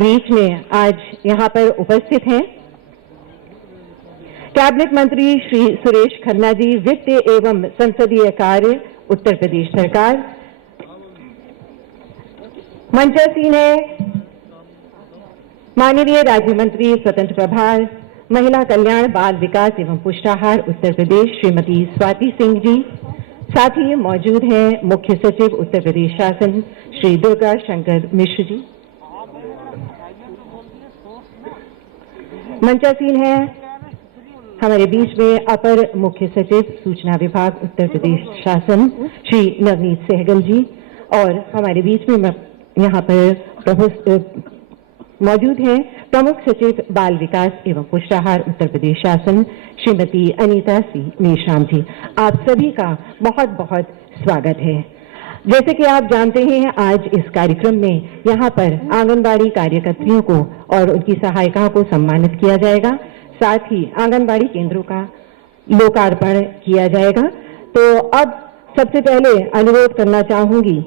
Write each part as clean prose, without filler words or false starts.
बीच में आज यहाँ पर उपस्थित हैं कैबिनेट मंत्री श्री सुरेश खन्ना जी, वित्त एवं संसदीय कार्य, उत्तर प्रदेश सरकार। मंचासीन है माननीय राज्य मंत्री स्वतंत्र प्रभार, महिला कल्याण, बाल विकास एवं पुष्टाहार, उत्तर प्रदेश श्रीमती स्वाति सिंह जी। साथ ही मौजूद हैं मुख्य सचिव उत्तर प्रदेश शासन श्री दुर्गा शंकर मिश्र जी। मंचासीन है हमारे बीच में अपर मुख्य सचिव सूचना विभाग उत्तर प्रदेश शासन श्री नवनीत सहगल जी, और हमारे बीच में यहाँ पर मौजूद हैं प्रमुख सचिव बाल विकास एवं पुष्टाहार उत्तर प्रदेश शासन श्रीमती अनीता सी मेश्राम जी। आप सभी का बहुत बहुत स्वागत है। जैसे कि आप जानते हैं, आज इस कार्यक्रम में यहाँ पर आंगनबाड़ी कार्यकर्त्रियों को और उनकी सहायिकाओं को सम्मानित किया जाएगा। साथ ही आंगनबाड़ी केंद्रों का लोकार्पण किया जाएगा। तो अब सबसे पहले अनुरोध करना चाहूंगी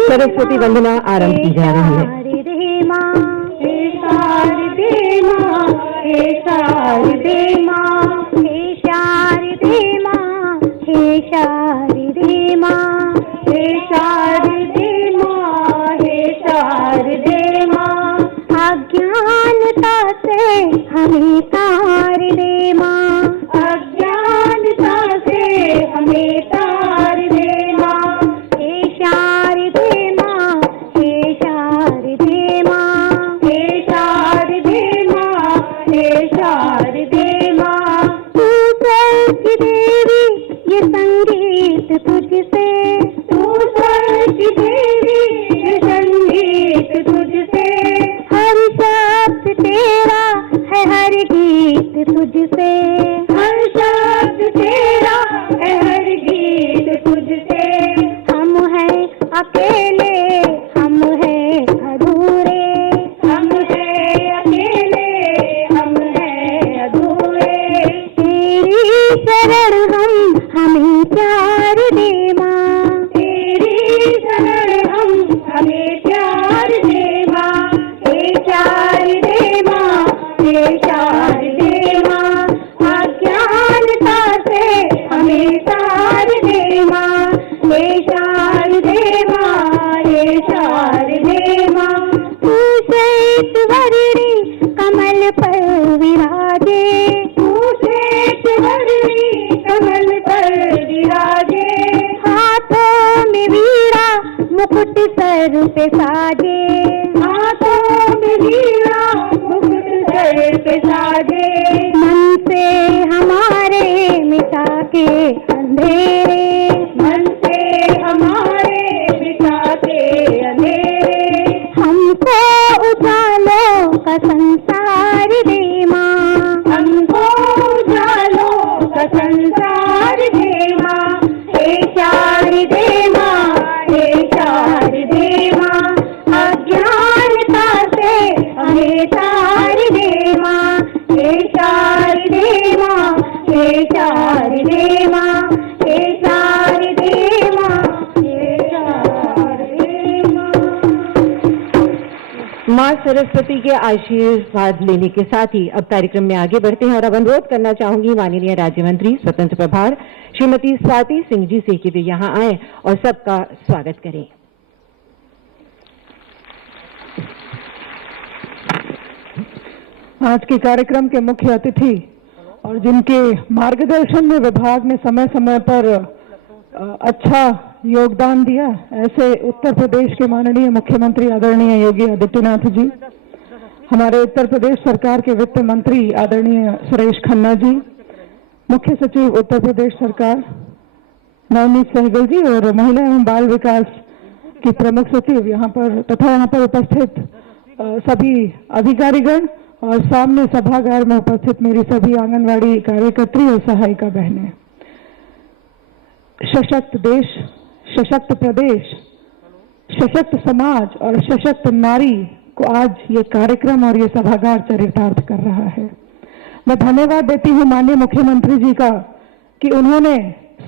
सरस्वती वंदना आरंभ की जा रही है। अज्ञानता से हमें तार दे माँ, अज्ञानता से हमें तार दे माँ। हे शारदे माँ, हे शारदे माँ, हे शारदे माँ, हे शारदे माँ। तू स्वर्ग देवी ये संगीत तुझसे, तू स्वर्ग देवी ये संगीत तुझसे। हर शब्द तेरा है हर गीत तुझसे, हर शब्द तेरा है हर गीत तुझसे। हम हैं अकेले, हम हैं अधूरे, हम हैं अकेले, हम हैं अधूरे। तेरी शरण हम हमें प्यार दे माँ, तेरी शरण हम हमें प्यार दे माँ। हे शारदे माँ, हे शारदे माँ, अज्ञानता से हमें तार दे माँ। हे शारदे माँ, हे शारदे माँ। तू श्वेत वर्णी कमल पर विराजे, तू श्वेत वर्णी कमल पर विराजे। हाथों में वीणा मुकुट सर पे साजे, हाथों में वीणा मुकुट सर पे साजे। मन से हमारे मिटा के अंधेरे, मन से हमारे मिटा के अंधेरे। हमको उजालों का संसार दे माँ, हमको उजालों का संसार दे माँ। हे शारदे माँ, हे शारदे माँ, अज्ञानता से हमें तार दे माँ। हे शारदे माँ, हे शारदे माँ, हे शारदे माँ, हे शारदे माँ। मां सरस्वती के आशीर्वाद लेने के साथ ही अब कार्यक्रम में आगे बढ़ते हैं और अब अनुरोध करना चाहूंगी माननीय राज्य मंत्री स्वतंत्र प्रभार श्रीमती स्वाति सिंह जी से कि वे यहाँ आए और सबका स्वागत करें। आज के कार्यक्रम के मुख्य अतिथि और जिनके मार्गदर्शन में विभाग ने समय समय पर अच्छा योगदान दिया, ऐसे उत्तर प्रदेश के माननीय मुख्यमंत्री आदरणीय योगी आदित्यनाथ जी, हमारे उत्तर प्रदेश सरकार के वित्त मंत्री आदरणीय सुरेश खन्ना जी, मुख्य सचिव उत्तर प्रदेश सरकार नवनीत सहगल जी और महिला एवं बाल विकास की प्रमुख सचिव यहाँ पर तथा यहाँ पर उपस्थित सभी अधिकारीगण और सामने सभागार में उपस्थित मेरी सभी आंगनवाड़ी कार्यकर्त्री और सहायिका बहनें। सशक्त देश, सशक्त प्रदेश, सशक्त समाज और सशक्त नारी को आज ये कार्यक्रम और ये सभागार चरितार्थ कर रहा है। मैं धन्यवाद देती हूँ माननीय मुख्यमंत्री जी का कि उन्होंने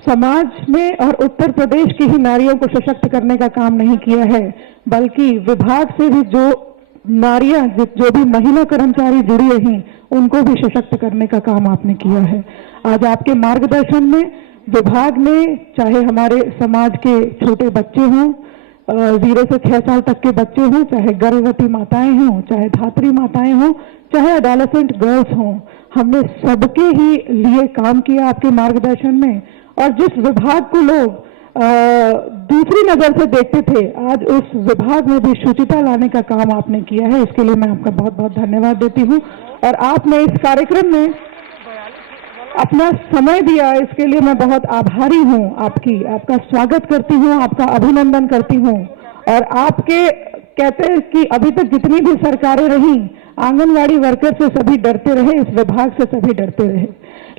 समाज में और उत्तर प्रदेश की ही नारियों को सशक्त करने का काम नहीं किया है, बल्कि विभाग से भी जो नारियां, जो भी महिला कर्मचारी जुड़ी रही, उनको भी सशक्त करने का काम आपने किया है। आज आपके मार्गदर्शन में विभाग ने, चाहे हमारे समाज के छोटे बच्चे हों, 0 से 6 साल तक के बच्चे हों, चाहे गर्भवती माताएं हों, चाहे धात्री माताएं हों, चाहे एडोलेसेंट गर्ल्स हों, हमने सबके ही लिए काम किया आपके मार्गदर्शन में। और जिस विभाग को लोग दूसरी नजर से देखते थे, आज उस विभाग में भी शुचिता लाने का काम आपने किया है। इसके लिए मैं आपका बहुत बहुत धन्यवाद देती हूँ। और आपने इस कार्यक्रम में अपना समय दिया, इसके लिए मैं बहुत आभारी हूँ आपका स्वागत करती हूँ, आपका अभिनंदन करती हूँ। और आपके कहते हैं कि अभी तक जितनी भी सरकारें रही, आंगनवाड़ी वर्कर से सभी डरते रहे, इस विभाग से सभी डरते रहे।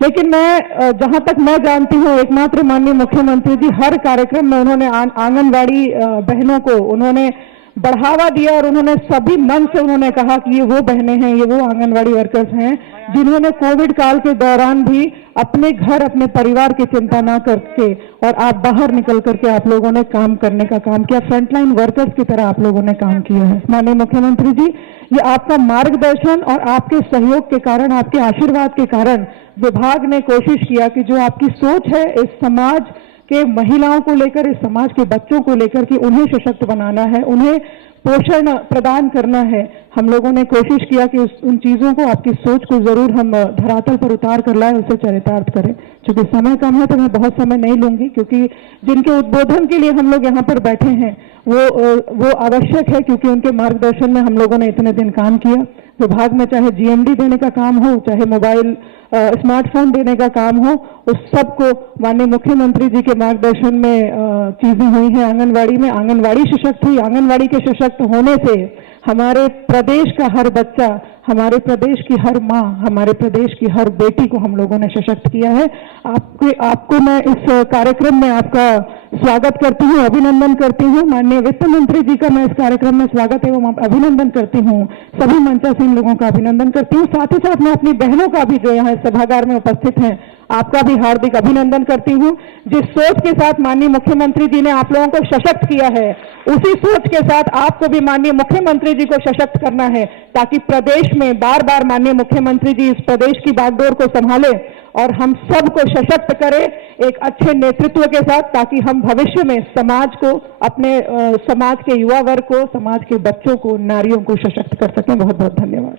लेकिन मैं जहां तक मैं जानती हूँ, एकमात्र माननीय मुख्यमंत्री जी हर कार्यक्रम में उन्होंने आंगनवाड़ी बहनों को उन्होंने बढ़ावा दिया और उन्होंने सभी मन से उन्होंने कहा कि ये वो बहनें हैं, ये वो आंगनवाड़ी वर्कर्स हैं जिन्होंने कोविड काल के दौरान भी अपने घर, अपने परिवार की चिंता ना करके और आप बाहर निकल करके आप लोगों ने काम करने का काम किया, फ्रंटलाइन वर्कर्स की तरह आप लोगों ने काम किया है। माननीय मुख्यमंत्री जी, ये आपका मार्गदर्शन और आपके सहयोग के कारण, आपके आशीर्वाद के कारण विभाग ने कोशिश किया कि जो आपकी सोच है इस समाज के महिलाओं को लेकर, इस समाज के बच्चों को लेकर कि उन्हें सशक्त बनाना है, उन्हें पोषण प्रदान करना है, हम लोगों ने कोशिश किया कि उन चीजों को, आपकी सोच को जरूर हम धरातल पर उतार कर लाएं, उसे चरितार्थ करें। चूंकि समय कम है तो मैं बहुत समय नहीं लूंगी, क्योंकि जिनके उद्बोधन के लिए हम लोग यहाँ पर बैठे हैं वो आवश्यक है, क्योंकि उनके मार्गदर्शन में हम लोगों ने इतने दिन काम किया। विभाग में चाहे GMD देने का काम हो, चाहे मोबाइल स्मार्टफोन देने का काम हो, उस सब को माननीय मुख्यमंत्री जी के मार्गदर्शन में चीजें हुई हैं। आंगनवाड़ी में आंगनवाड़ी सशक्त हुई। आंगनवाड़ी के सशक्त होने से हमारे प्रदेश का हर बच्चा, हमारे प्रदेश की हर माँ, हमारे प्रदेश की हर बेटी को हम लोगों ने सशक्त किया है। आपको मैं इस कार्यक्रम में आपका स्वागत करती हूँ, अभिनंदन करती हूँ। माननीय वित्त मंत्री जी का मैं इस कार्यक्रम में स्वागत एवं अभिनंदन करती हूँ। सभी मंचासीन लोगों का अभिनंदन करती हूँ। साथ ही साथ मैं अपनी बहनों का भी, जो यहाँ सभागार में उपस्थित हैं, आपका भी हार्दिक अभिनंदन करती हूँ। जिस सोच के साथ माननीय मुख्यमंत्री जी ने आप लोगों को सशक्त किया है, उसी सोच के साथ आपको भी माननीय मुख्यमंत्री जी को सशक्त करना है, ताकि प्रदेश में बार बार माननीय मुख्यमंत्री जी इस प्रदेश की बागडोर को संभाले और हम सबको सशक्त करें एक अच्छे नेतृत्व के साथ, ताकि हम भविष्य में समाज को, अपने समाज के युवा वर्ग को, समाज के बच्चों को, नारियों को सशक्त कर सकें। बहुत बहुत धन्यवाद।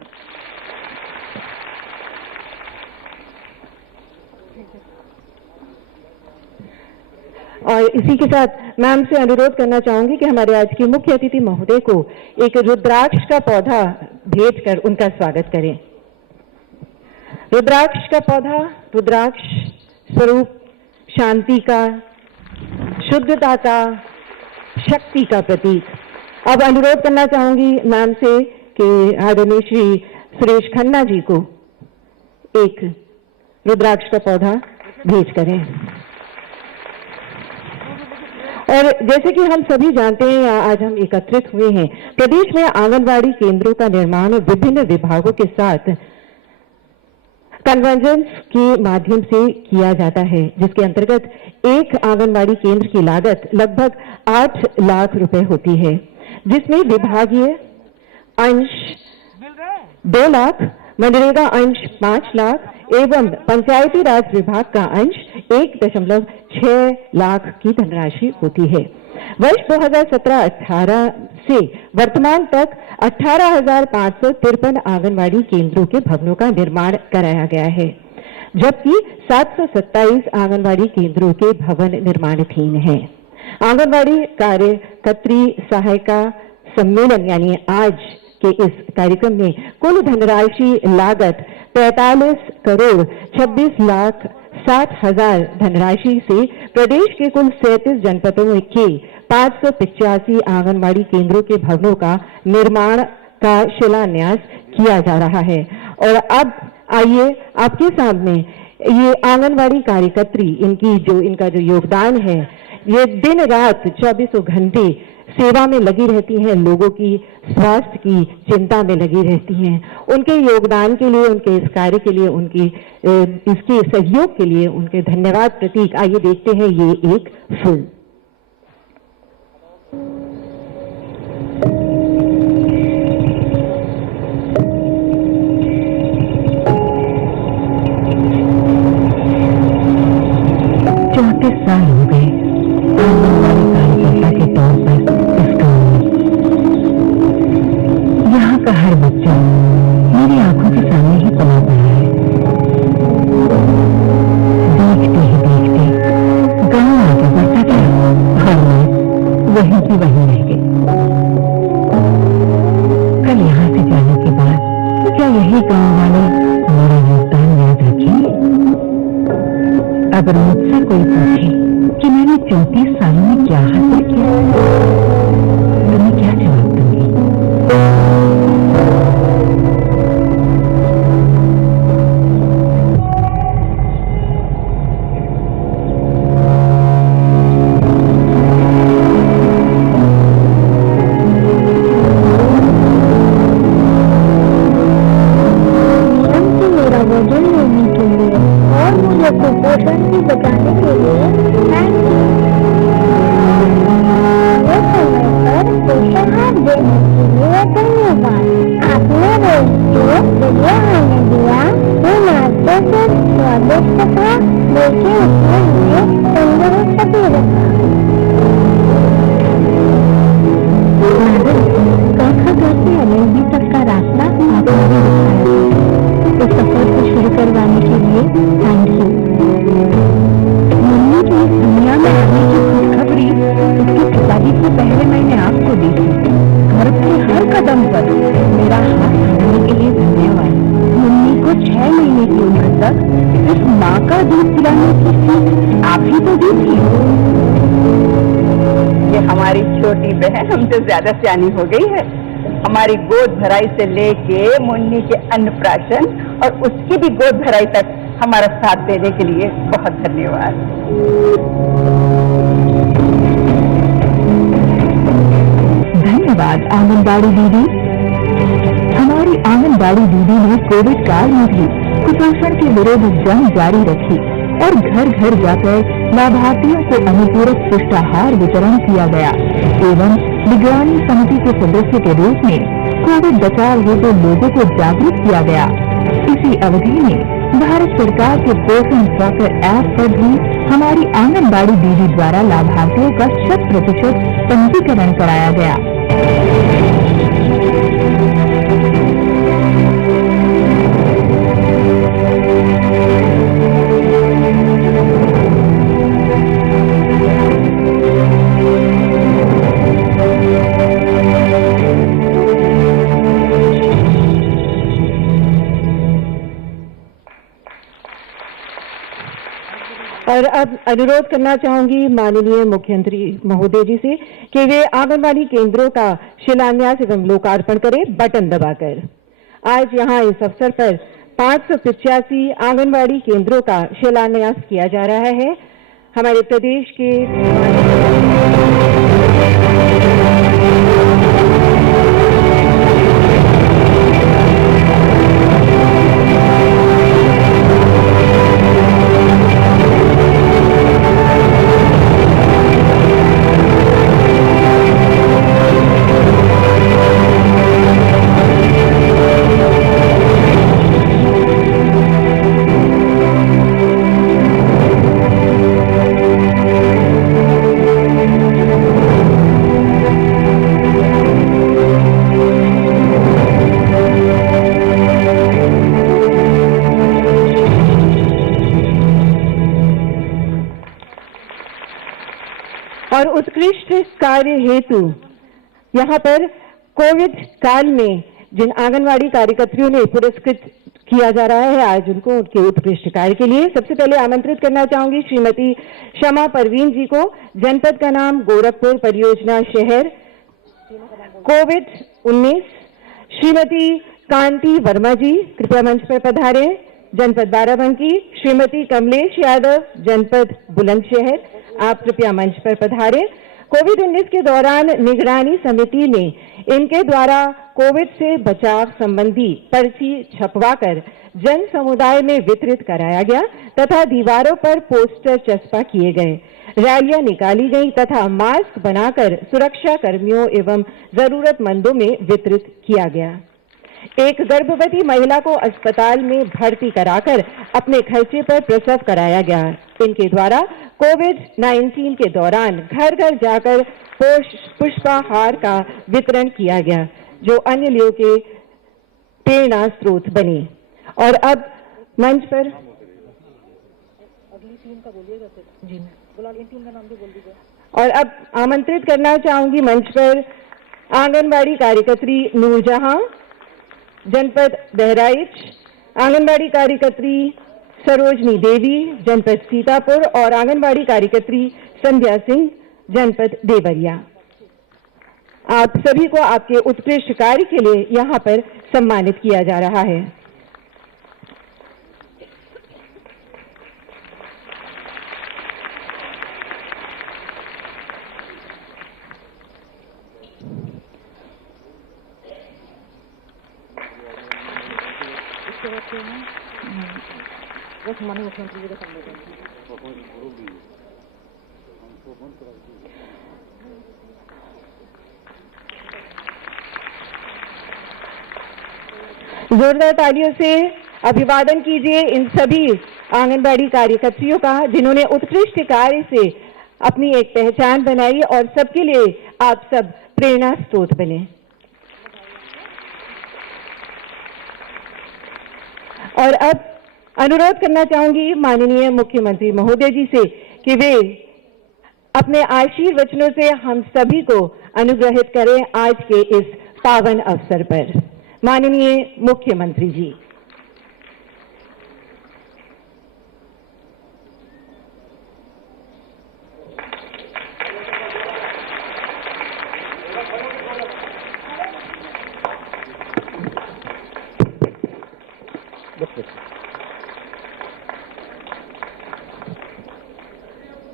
और इसी के साथ मैम से अनुरोध करना चाहूंगी कि हमारे आज के मुख्य अतिथि महोदय को एक रुद्राक्ष का पौधा भेंट कर उनका स्वागत करें। रुद्राक्ष का पौधा, रुद्राक्ष स्वरूप शांति का, शुद्धता का, शक्ति का प्रतीक। अब अनुरोध करना चाहूंगी मैम से कि आदरणीय श्री सुरेश खन्ना जी को एक रुद्राक्ष का पौधा भेंट करें। और जैसे कि हम सभी जानते हैं, आज हम एकत्रित हुए हैं, प्रदेश में आंगनवाड़ी केंद्रों का निर्माण विभिन्न विभागों के साथ कन्वर्जेंस के माध्यम से किया जाता है, जिसके अंतर्गत एक आंगनवाड़ी केंद्र की लागत लगभग 8 लाख रुपए होती है, जिसमें विभागीय अंश 2 लाख, मनरेगा अंश 5 लाख एवं पंचायती राज विभाग का अंश 1.6 लाख की धनराशि होती है। वर्ष 2017-18 से वर्तमान तक 18,553 आंगनवाड़ी केंद्रों के भवनों का निर्माण कराया गया है, जबकि 727 आंगनवाड़ी केंद्रों के भवन निर्माणाधीन हैं। आंगनवाड़ी कार्यकर्त्री सहायिका सम्मेलन यानी आज के इस कार्यक्रम में कुल धनराशि लागत 45 करोड़ 26 लाख 60,000 धनराशि से प्रदेश के कुल 37 जनपदों के 585 आंगनवाड़ी केंद्रों के भवनों का निर्माण का शिलान्यास किया जा रहा है। और अब आइए आपके सामने ये आंगनवाड़ी कार्यकर्त्री, इनका जो योगदान है, ये दिन रात 24 घंटे सेवा में लगी रहती हैं, लोगों की स्वास्थ्य की चिंता में लगी रहती हैं। उनके योगदान के लिए, उनके इस कार्य के लिए, उनकी इसके सहयोग के लिए उनके धन्यवाद प्रतीक आइए देखते हैं ये एक फिल्म। अगर मुझसे कोई पूछे कि मैंने 34 सालों में क्या हासिल किया तो मैं क्या जवाब दूंगी? कुपोषण से बचाने के लिए पोषाहार देने के लिए धन्यवाद। आपने रोज जो दलिया हमें दिया वो नाश्ते से स्वादिष्ट था, लेकिन उसने हमें तंदुरुस्त भी रखा। काखाघाट से अमेठी तक का रास्ता आपने दिखाया। इस सफर को शुरू करवाने के लिए थैंक यू। मम्मी की इस दुनिया में आने की खुशखबरी उसके पिताजी से पहले मैंने आपको दी थी। घर के हर कदम पर मेरा हाथ थामने के लिए धन्यवाद। मम्मी को 6 महीने की उम्र तक सिर्फ माँ का दूध पिलाने की सीख आप ही तो दी थी। ये हमारी छोटी बहन हमसे ज्यादा सियानी हो गई है। हमारी गोद भराई से लेके मुन्नी के अन्नप्राशन और उसकी भी गोद भराई तक हमारा साथ देने के लिए बहुत धन्यवाद। धन्यवाद आंगनबाड़ी दीदी। हमारी आंगनबाड़ी दीदी ने कोविड काल में भी कुपोषण के विरुद्ध जंग जारी रखी और घर घर जाकर लाभार्थियों को अनुपूरक पुष्टाहार वितरण किया गया एवं निगरानी समिति के सदस्य के रूप में कोविड बचाव हेतु लोगों को जागरूक किया गया। इसी अवधि में भारत सरकार के पोषण ट्रैकर ऐप पर भी हमारी आंगनबाड़ी दीदी द्वारा लाभार्थियों का 100% पंजीकरण कराया गया। और अब अनुरोध करना चाहूंगी माननीय मुख्यमंत्री महोदय जी से कि वे आंगनबाड़ी केंद्रों का शिलान्यास एवं लोकार्पण करें बटन दबाकर। आज यहां इस अवसर पर 585 आंगनबाड़ी केंद्रों का शिलान्यास किया जा रहा है। हमारे प्रदेश के और उत्कृष्ट कार्य हेतु यहाँ पर कोविड काल में जिन आंगनवाड़ी कार्यकर्तियों ने पुरस्कृत किया जा रहा है आज उनको उनके उत्कृष्ट कार्य के लिए सबसे पहले आमंत्रित करना चाहूंगी श्रीमती शमा परवीन जी को। जनपद का नाम गोरखपुर, परियोजना शहर कोविड-19। श्रीमती कांति वर्मा जी कृपया मंच पर पधारें। जनपद बाराबंकी श्रीमती कमलेश यादव, जनपद बुलंदशहर, आप कृपया मंच पर पधारें। कोविड-19 के दौरान निगरानी समिति ने इनके द्वारा कोविड से बचाव संबंधी पर्ची छपवाकर जन समुदाय में वितरित कराया गया तथा दीवारों पर पोस्टर चस्पा किए गए, रैलियां निकाली गई तथा मास्क बनाकर सुरक्षा कर्मियों एवं जरूरतमंदों में वितरित किया गया। एक गर्भवती महिला को अस्पताल में भर्ती कराकर अपने खर्चे पर प्रसव कराया गया। इनके द्वारा कोविड-19 के दौरान घर घर जाकर पुष्पाहार का वितरण किया गया, जो अन्य लोगों के प्रेरणा स्रोत बने। और अब मंच पर अगली टीम का बोलिएगा जी, अगली टीम का नाम भी बोल दीजिए। और अब आमंत्रित करना चाहूंगी मंच पर आंगनबाड़ी कार्यकर्त्री नूरजहां, जनपद बहराइच, आंगनबाड़ी कार्यकर्त्री सरोजनी देवी, जनपद सीतापुर और आंगनबाड़ी कार्यकर्त्री संध्या सिंह, जनपद देवरिया। आप सभी को आपके उत्कृष्ट कार्य के लिए यहाँ पर सम्मानित किया जा रहा है। जोरदार तालियों से अभिवादन कीजिए इन सभी आंगनबाड़ी कार्यकर्तियों का, जिन्होंने उत्कृष्ट कार्य से अपनी एक पहचान बनाई और सबके लिए आप सब प्रेरणा स्रोत बने। और अब अनुरोध करना चाहूंगी माननीय मुख्यमंत्री महोदय जी से कि वे अपने आशीर्वचनों से हम सभी को अनुग्रहित करें आज के इस पावन अवसर पर। माननीय मुख्यमंत्री जी।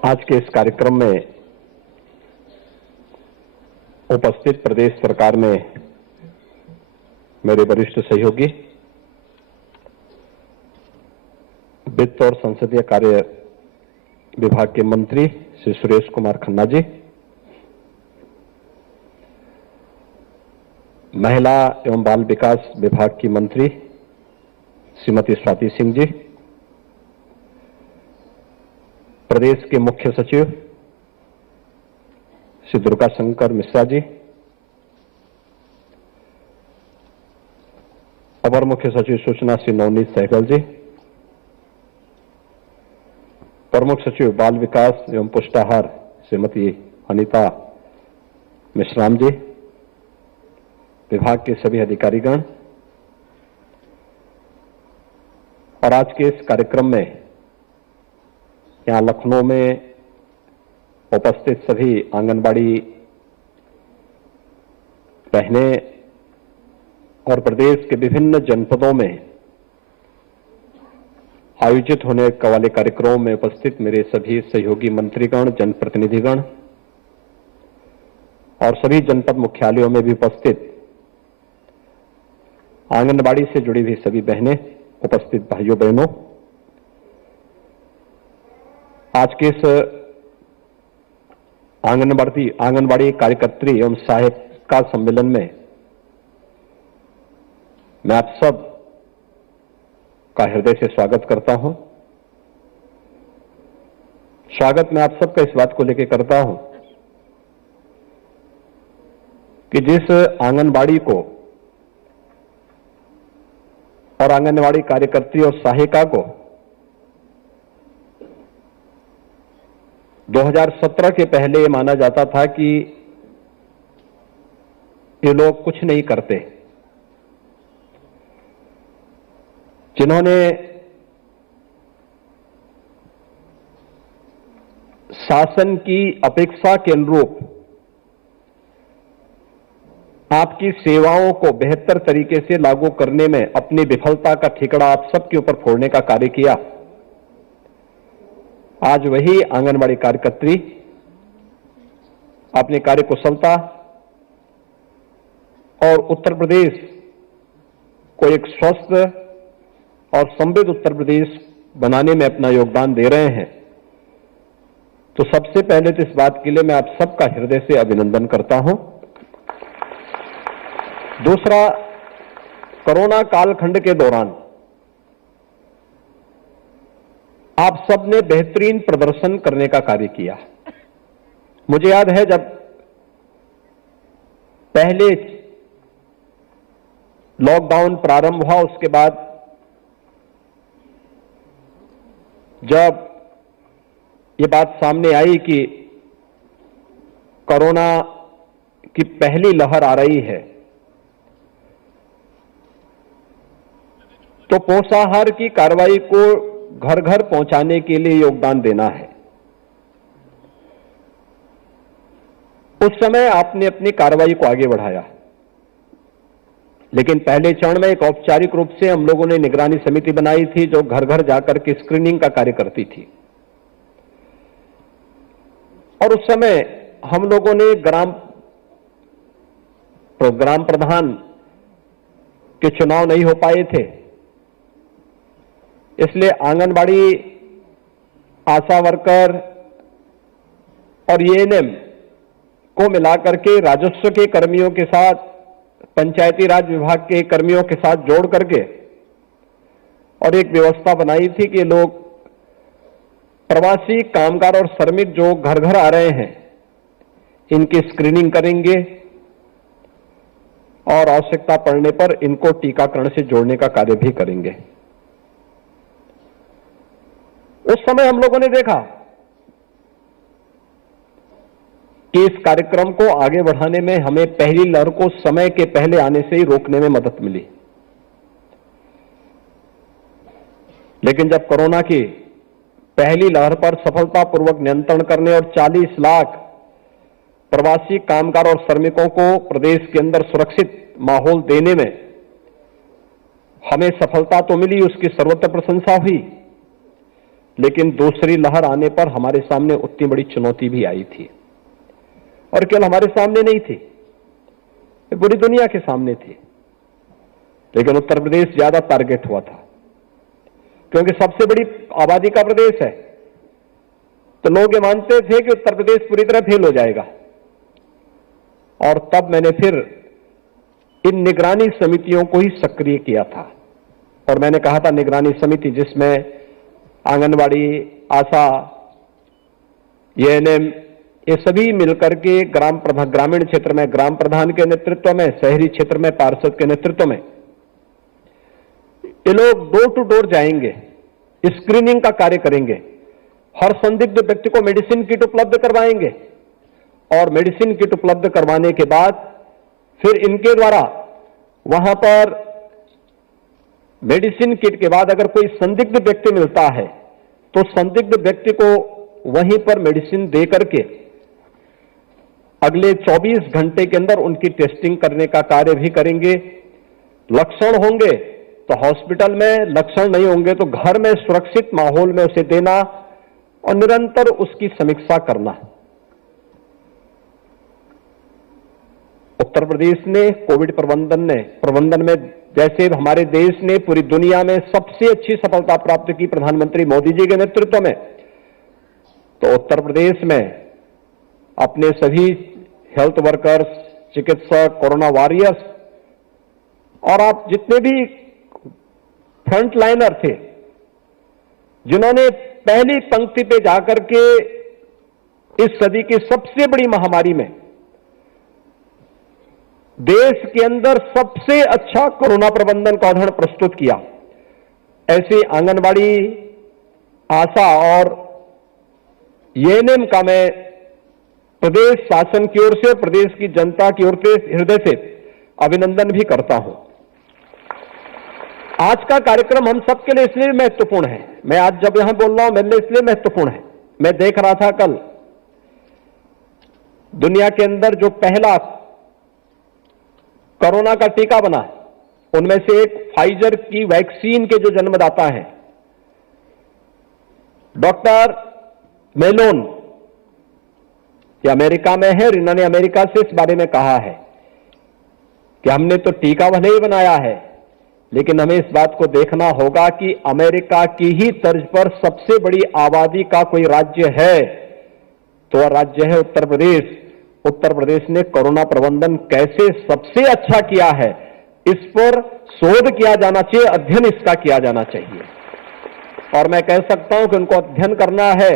आज के इस कार्यक्रम में उपस्थित प्रदेश सरकार में मेरे वरिष्ठ सहयोगी, वित्त और संसदीय कार्य विभाग के मंत्री श्री सुरेश कुमार खन्ना जी, महिला एवं बाल विकास विभाग की मंत्री श्रीमती स्वाति सिंह जी, प्रदेश के मुख्य सचिव श्री दुर्गा शंकर मिश्रा जी, अपर मुख्य सचिव सूचना श्री नवनीत सहगल जी, प्रमुख सचिव बाल विकास एवं पुष्टाहार श्रीमती अनीता मिश्राम जी, विभाग के सभी अधिकारीगण और आज के इस कार्यक्रम में यहाँ लखनऊ में उपस्थित सभी आंगनबाड़ी बहनें और प्रदेश के विभिन्न जनपदों में आयोजित होने वाले कार्यक्रमों में उपस्थित मेरे सभी सहयोगी मंत्रीगण, जनप्रतिनिधिगण और सभी जनपद मुख्यालयों में भी उपस्थित आंगनबाड़ी से जुड़ी हुई सभी बहनें, उपस्थित भाइयों बहनों, आज के इस आंगनबाड़ी कार्यकर्त्री एवं सहायिका सम्मेलन में मैं आप सब का हृदय से स्वागत करता हूं। स्वागत मैं आप सबका इस बात को लेकर करता हूं कि जिस आंगनबाड़ी को और आंगनबाड़ी कार्यकर्त्री और सहायिका को 2017 के पहले माना जाता था कि ये लोग कुछ नहीं करते, जिन्होंने शासन की अपेक्षा के अनुरूप आपकी सेवाओं को बेहतर तरीके से लागू करने में अपनी विफलता का ठिकरा आप सबके ऊपर फोड़ने का कार्य किया, आज वही आंगनबाड़ी कार्यकर्त्री अपनी कार्यकुशलता और उत्तर प्रदेश को एक स्वस्थ और समृद्ध उत्तर प्रदेश बनाने में अपना योगदान दे रहे हैं, तो सबसे पहले तो इस बात के लिए मैं आप सबका हृदय से अभिनंदन करता हूं। दूसरा, कोरोना कालखंड के दौरान आप सबने बेहतरीन प्रदर्शन करने का कार्य किया। मुझे याद है जब पहले लॉकडाउन प्रारंभ हुआ, उसके बाद जब ये बात सामने आई कि कोरोना की पहली लहर आ रही है, तो पोषाहार की कार्रवाई को घर घर पहुंचाने के लिए योगदान देना है। उस समय आपने अपनी कार्रवाई को आगे बढ़ाया, लेकिन पहले चरण में एक औपचारिक रूप से हम लोगों ने निगरानी समिति बनाई थी जो घर घर जाकर के स्क्रीनिंग का कार्य करती थी। और उस समय हम लोगों ने ग्राम प्रधान के चुनाव नहीं हो पाए थे, इसलिए आंगनबाड़ी, आशा वर्कर और एएनएम को मिलाकर के राजस्व के कर्मियों के साथ, पंचायती राज विभाग के कर्मियों के साथ जोड़ करके और एक व्यवस्था बनाई थी कि लोग प्रवासी कामगार और श्रमिक जो घर घर आ रहे हैं, इनकी स्क्रीनिंग करेंगे और आवश्यकता पड़ने पर इनको टीकाकरण से जोड़ने का कार्य भी करेंगे। उस समय हम लोगों ने देखा कि इस कार्यक्रम को आगे बढ़ाने में हमें पहली लहर को समय के पहले आने से ही रोकने में मदद मिली। लेकिन जब कोरोना की पहली लहर पर सफलतापूर्वक नियंत्रण करने और 40 लाख प्रवासी कामगार और श्रमिकों को प्रदेश के अंदर सुरक्षित माहौल देने में हमें सफलता तो मिली, उसकी सर्वत्र प्रशंसा हुई, लेकिन दूसरी लहर आने पर हमारे सामने उतनी बड़ी चुनौती भी आई थी। और केवल हमारे सामने नहीं थी, पूरी दुनिया के सामने थी, लेकिन उत्तर प्रदेश ज्यादा टारगेट हुआ था क्योंकि सबसे बड़ी आबादी का प्रदेश है। तो लोग ये मानते थे कि उत्तर प्रदेश पूरी तरह फेल हो जाएगा। और तब मैंने फिर इन निगरानी समितियों को ही सक्रिय किया था और मैंने कहा था निगरानी समिति जिसमें आंगनबाड़ी, आशा, एएनएम, ये सभी मिलकर के ग्रामीण क्षेत्र में ग्राम प्रधान के नेतृत्व में, शहरी क्षेत्र में पार्षद के नेतृत्व में ये लोग डोर टू डोर जाएंगे, स्क्रीनिंग का कार्य करेंगे, हर संदिग्ध व्यक्ति को मेडिसिन किट उपलब्ध करवाएंगे और मेडिसिन किट उपलब्ध करवाने के बाद फिर इनके द्वारा वहां पर मेडिसिन किट के बाद अगर कोई संदिग्ध व्यक्ति मिलता है तो संदिग्ध व्यक्ति को वहीं पर मेडिसिन दे करके अगले 24 घंटे के अंदर उनकी टेस्टिंग करने का कार्य भी करेंगे। लक्षण होंगे तो हॉस्पिटल में, लक्षण नहीं होंगे तो घर में सुरक्षित माहौल में उसे देना और निरंतर उसकी समीक्षा करना। उत्तर प्रदेश ने कोविड प्रबंधन में जैसे हमारे देश ने पूरी दुनिया में सबसे अच्छी सफलता प्राप्त की प्रधानमंत्री मोदी जी के नेतृत्व में, तो उत्तर प्रदेश में अपने सभी हेल्थ वर्कर्स, चिकित्सक, कोरोना वॉरियर्स और आप जितने भी फ्रंट लाइनर थे जिन्होंने पहली पंक्ति पे जाकर के इस सदी की सबसे बड़ी महामारी में देश के अंदर सबसे अच्छा कोरोना प्रबंधन का उदाहरण प्रस्तुत किया, ऐसे आंगनबाड़ी, आशा और एएनएम का मैं प्रदेश शासन की ओर से, प्रदेश की जनता की ओर से हृदय से अभिनंदन भी करता हूं। आज का कार्यक्रम हम सबके लिए इसलिए महत्वपूर्ण है, मैं आज जब यहां बोल रहा हूं मेरे लिए इसलिए महत्वपूर्ण है, मैं देख रहा था कल दुनिया के अंदर जो पहला कोरोना का टीका बना, उनमें से एक फाइजर की वैक्सीन के जो जन्मदाता हैं डॉक्टर मेलोन, कि अमेरिका में है और इन्होंने अमेरिका से इस बारे में कहा है कि हमने तो टीका भले ही बनाया है, लेकिन हमें इस बात को देखना होगा कि अमेरिका की ही तर्ज पर सबसे बड़ी आबादी का कोई राज्य है तो वह राज्य है उत्तर प्रदेश। उत्तर प्रदेश ने कोरोना प्रबंधन कैसे सबसे अच्छा किया है, इस पर शोध किया जाना चाहिए, अध्ययन इसका किया जाना चाहिए। और मैं कह सकता हूं कि उनको अध्ययन करना है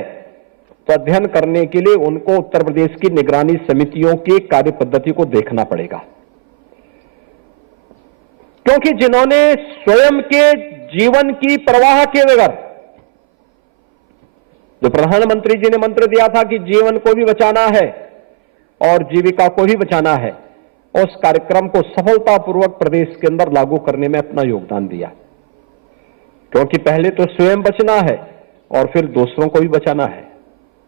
तो अध्ययन करने के लिए उनको उत्तर प्रदेश की निगरानी समितियों की कार्य पद्धति को देखना पड़ेगा, क्योंकि जिन्होंने स्वयं के जीवन की परवाह किए बगैर, जो प्रधानमंत्री जी ने मंत्र दिया था कि जीवन को भी बचाना है और जीविका को भी बचाना है, उस कार्यक्रम को सफलतापूर्वक प्रदेश के अंदर लागू करने में अपना योगदान दिया। क्योंकि पहले तो स्वयं बचना है और फिर दूसरों को भी बचाना है।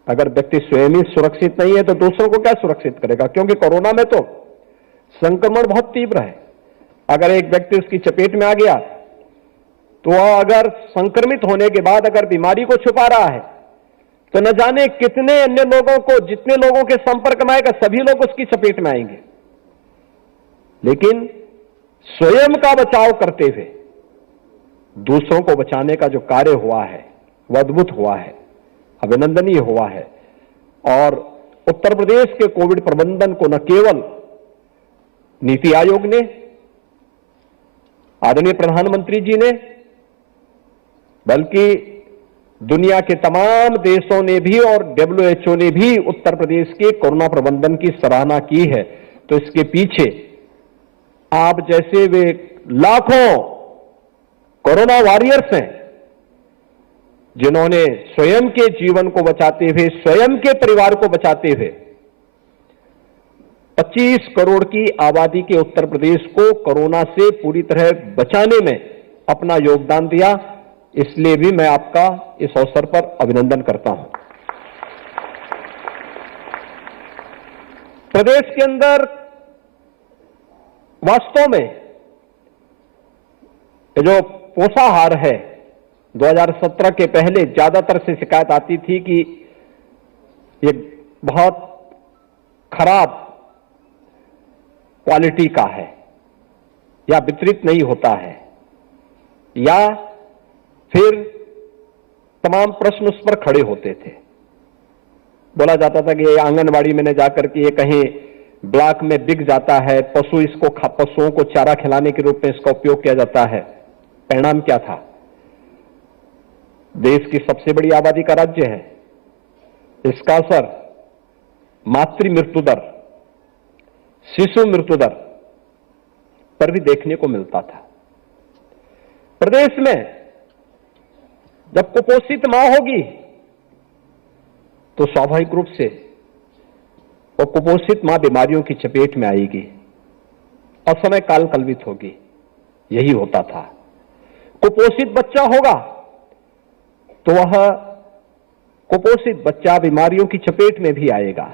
अगर व्यक्ति स्वयं ही सुरक्षित नहीं है तो दूसरों को क्या सुरक्षित करेगा? क्योंकि कोरोना में तो संक्रमण बहुत तीव्र है। अगर एक व्यक्ति उसकी चपेट में आ गया तो वह अगर संक्रमित होने के बाद अगर बीमारी को छुपा रहा है तो न जाने कितने अन्य लोगों को, जितने लोगों के संपर्क में आएगा सभी लोग उसकी चपेट में आएंगे। लेकिन स्वयं का बचाव करते हुए दूसरों को बचाने का जो कार्य हुआ है वह अद्भुत हुआ है, अभिनंदनीय हुआ है। और उत्तर प्रदेश के कोविड प्रबंधन को न केवल नीति आयोग ने, आदरणीय प्रधानमंत्री जी ने, बल्कि दुनिया के तमाम देशों ने भी और WHO ने भी उत्तर प्रदेश के कोरोना प्रबंधन की सराहना की है। तो इसके पीछे आप जैसे वे लाखों कोरोना वॉरियर्स हैं जिन्होंने स्वयं के जीवन को बचाते हुए, स्वयं के परिवार को बचाते हुए 25 करोड़ की आबादी के उत्तर प्रदेश को कोरोना से पूरी तरह बचाने में अपना योगदान दिया। इसलिए भी मैं आपका इस अवसर पर अभिनंदन करता हूं। प्रदेश के अंदर वास्तव में जो पोषाहार है, 2017 के पहले ज्यादातर से शिकायत आती थी कि ये बहुत खराब क्वालिटी का है या वितरित नहीं होता है, या फिर तमाम प्रश्न उस पर खड़े होते थे। बोला जाता था कि ये आंगनबाड़ी में न जाकर के ये कहीं ब्लॉक में बिक जाता है, पशुओं को चारा खिलाने के रूप में इसका उपयोग किया जाता है। परिणाम क्या था? देश की सबसे बड़ी आबादी का राज्य है, इसका असर मातृ मृत्यु दर, शिशु मृत्यु दर पर भी देखने को मिलता था। प्रदेश में जब कुपोषित मां होगी तो स्वाभाविक रूप से वो कुपोषित मां बीमारियों की चपेट में आएगी और समय काल कल्पित होगी। यही होता था। कुपोषित बच्चा होगा तो वह कुपोषित बच्चा बीमारियों की चपेट में भी आएगा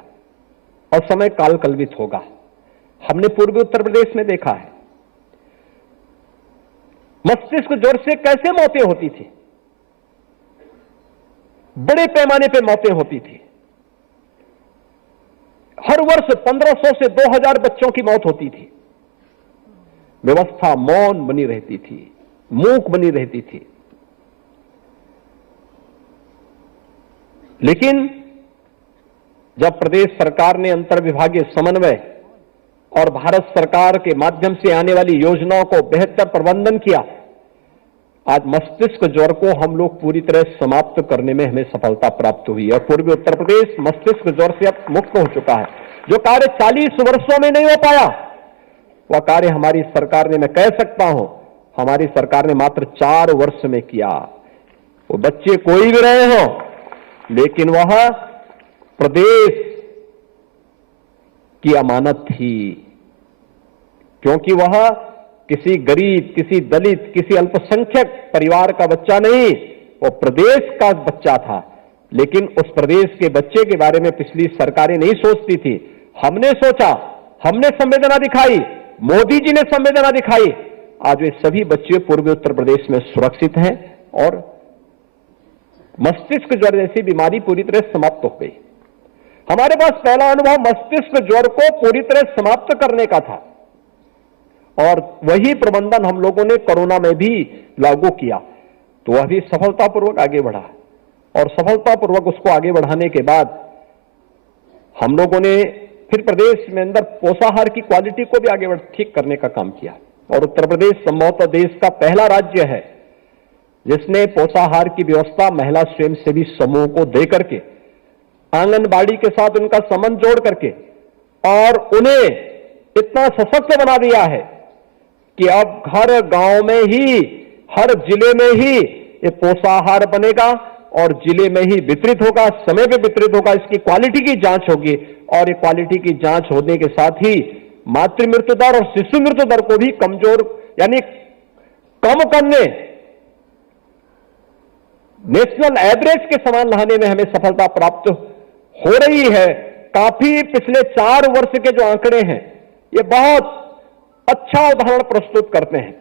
और समय काल कल्पित होगा। हमने पूर्वी उत्तर प्रदेश में देखा है मस्तिष्क ज्वर से कैसे मौतें होती थी, बड़े पैमाने पे मौतें होती थी। हर वर्ष 1500 से 2000 बच्चों की मौत होती थी। व्यवस्था मौन बनी रहती थी, मूक बनी रहती थी। लेकिन जब प्रदेश सरकार ने अंतर्विभागीय समन्वय और भारत सरकार के माध्यम से आने वाली योजनाओं को बेहतर प्रबंधन किया, आज मस्तिष्क ज्वर को हम लोग पूरी तरह समाप्त करने में हमें सफलता प्राप्त हुई और पूर्वी उत्तर प्रदेश मस्तिष्क ज्वर से अब मुक्त हो चुका है। जो कार्य 40 वर्षों में नहीं हो पाया वह कार्य हमारी सरकार ने, मैं कह सकता हूं, हमारी सरकार ने मात्र 4 वर्ष में किया। वो बच्चे कोई भी रहे हो, लेकिन वह प्रदेश की अमानत थी, क्योंकि वह किसी गरीब, किसी दलित, किसी अल्पसंख्यक परिवार का बच्चा नहीं, वो प्रदेश का बच्चा था। लेकिन उस प्रदेश के बच्चे के बारे में पिछली सरकारें नहीं सोचती थी। हमने सोचा, हमने संवेदना दिखाई, मोदी जी ने संवेदना दिखाई। आज वे सभी बच्चे पूर्वी उत्तर प्रदेश में सुरक्षित हैं और मस्तिष्क ज्वर जैसी बीमारी पूरी तरह समाप्त हो गई। हमारे पास पहला अनुभव मस्तिष्क ज्वर को पूरी तरह समाप्त करने का था और वही प्रबंधन हम लोगों ने कोरोना में भी लागू किया, तो वह भी सफलतापूर्वक आगे बढ़ा और सफलतापूर्वक उसको आगे बढ़ाने के बाद हम लोगों ने फिर प्रदेश में अंदर पोषाहार की क्वालिटी को भी आगे ठीक करने का काम किया और उत्तर प्रदेश संभवतः देश का पहला राज्य है जिसने पोषाहार की व्यवस्था महिला स्वयंसेवी समूह को देकर के आंगनबाड़ी के साथ उनका संबंध जोड़ करके और उन्हें इतना सशक्त बना दिया है कि अब हर गांव में ही, हर जिले में ही ये पोषाहार बनेगा और जिले में ही वितरित होगा, समय पे वितरित होगा, इसकी क्वालिटी की जांच होगी और ये क्वालिटी की जांच होने के साथ ही मातृ मृत्यु दर और शिशु मृत्यु दर को भी कमजोर यानी कम करने, नेशनल एवरेज के समान लाने में हमें सफलता प्राप्त हो रही है। काफी पिछले 4 वर्ष के जो आंकड़े हैं ये बहुत अच्छा उदाहरण प्रस्तुत करते हैं,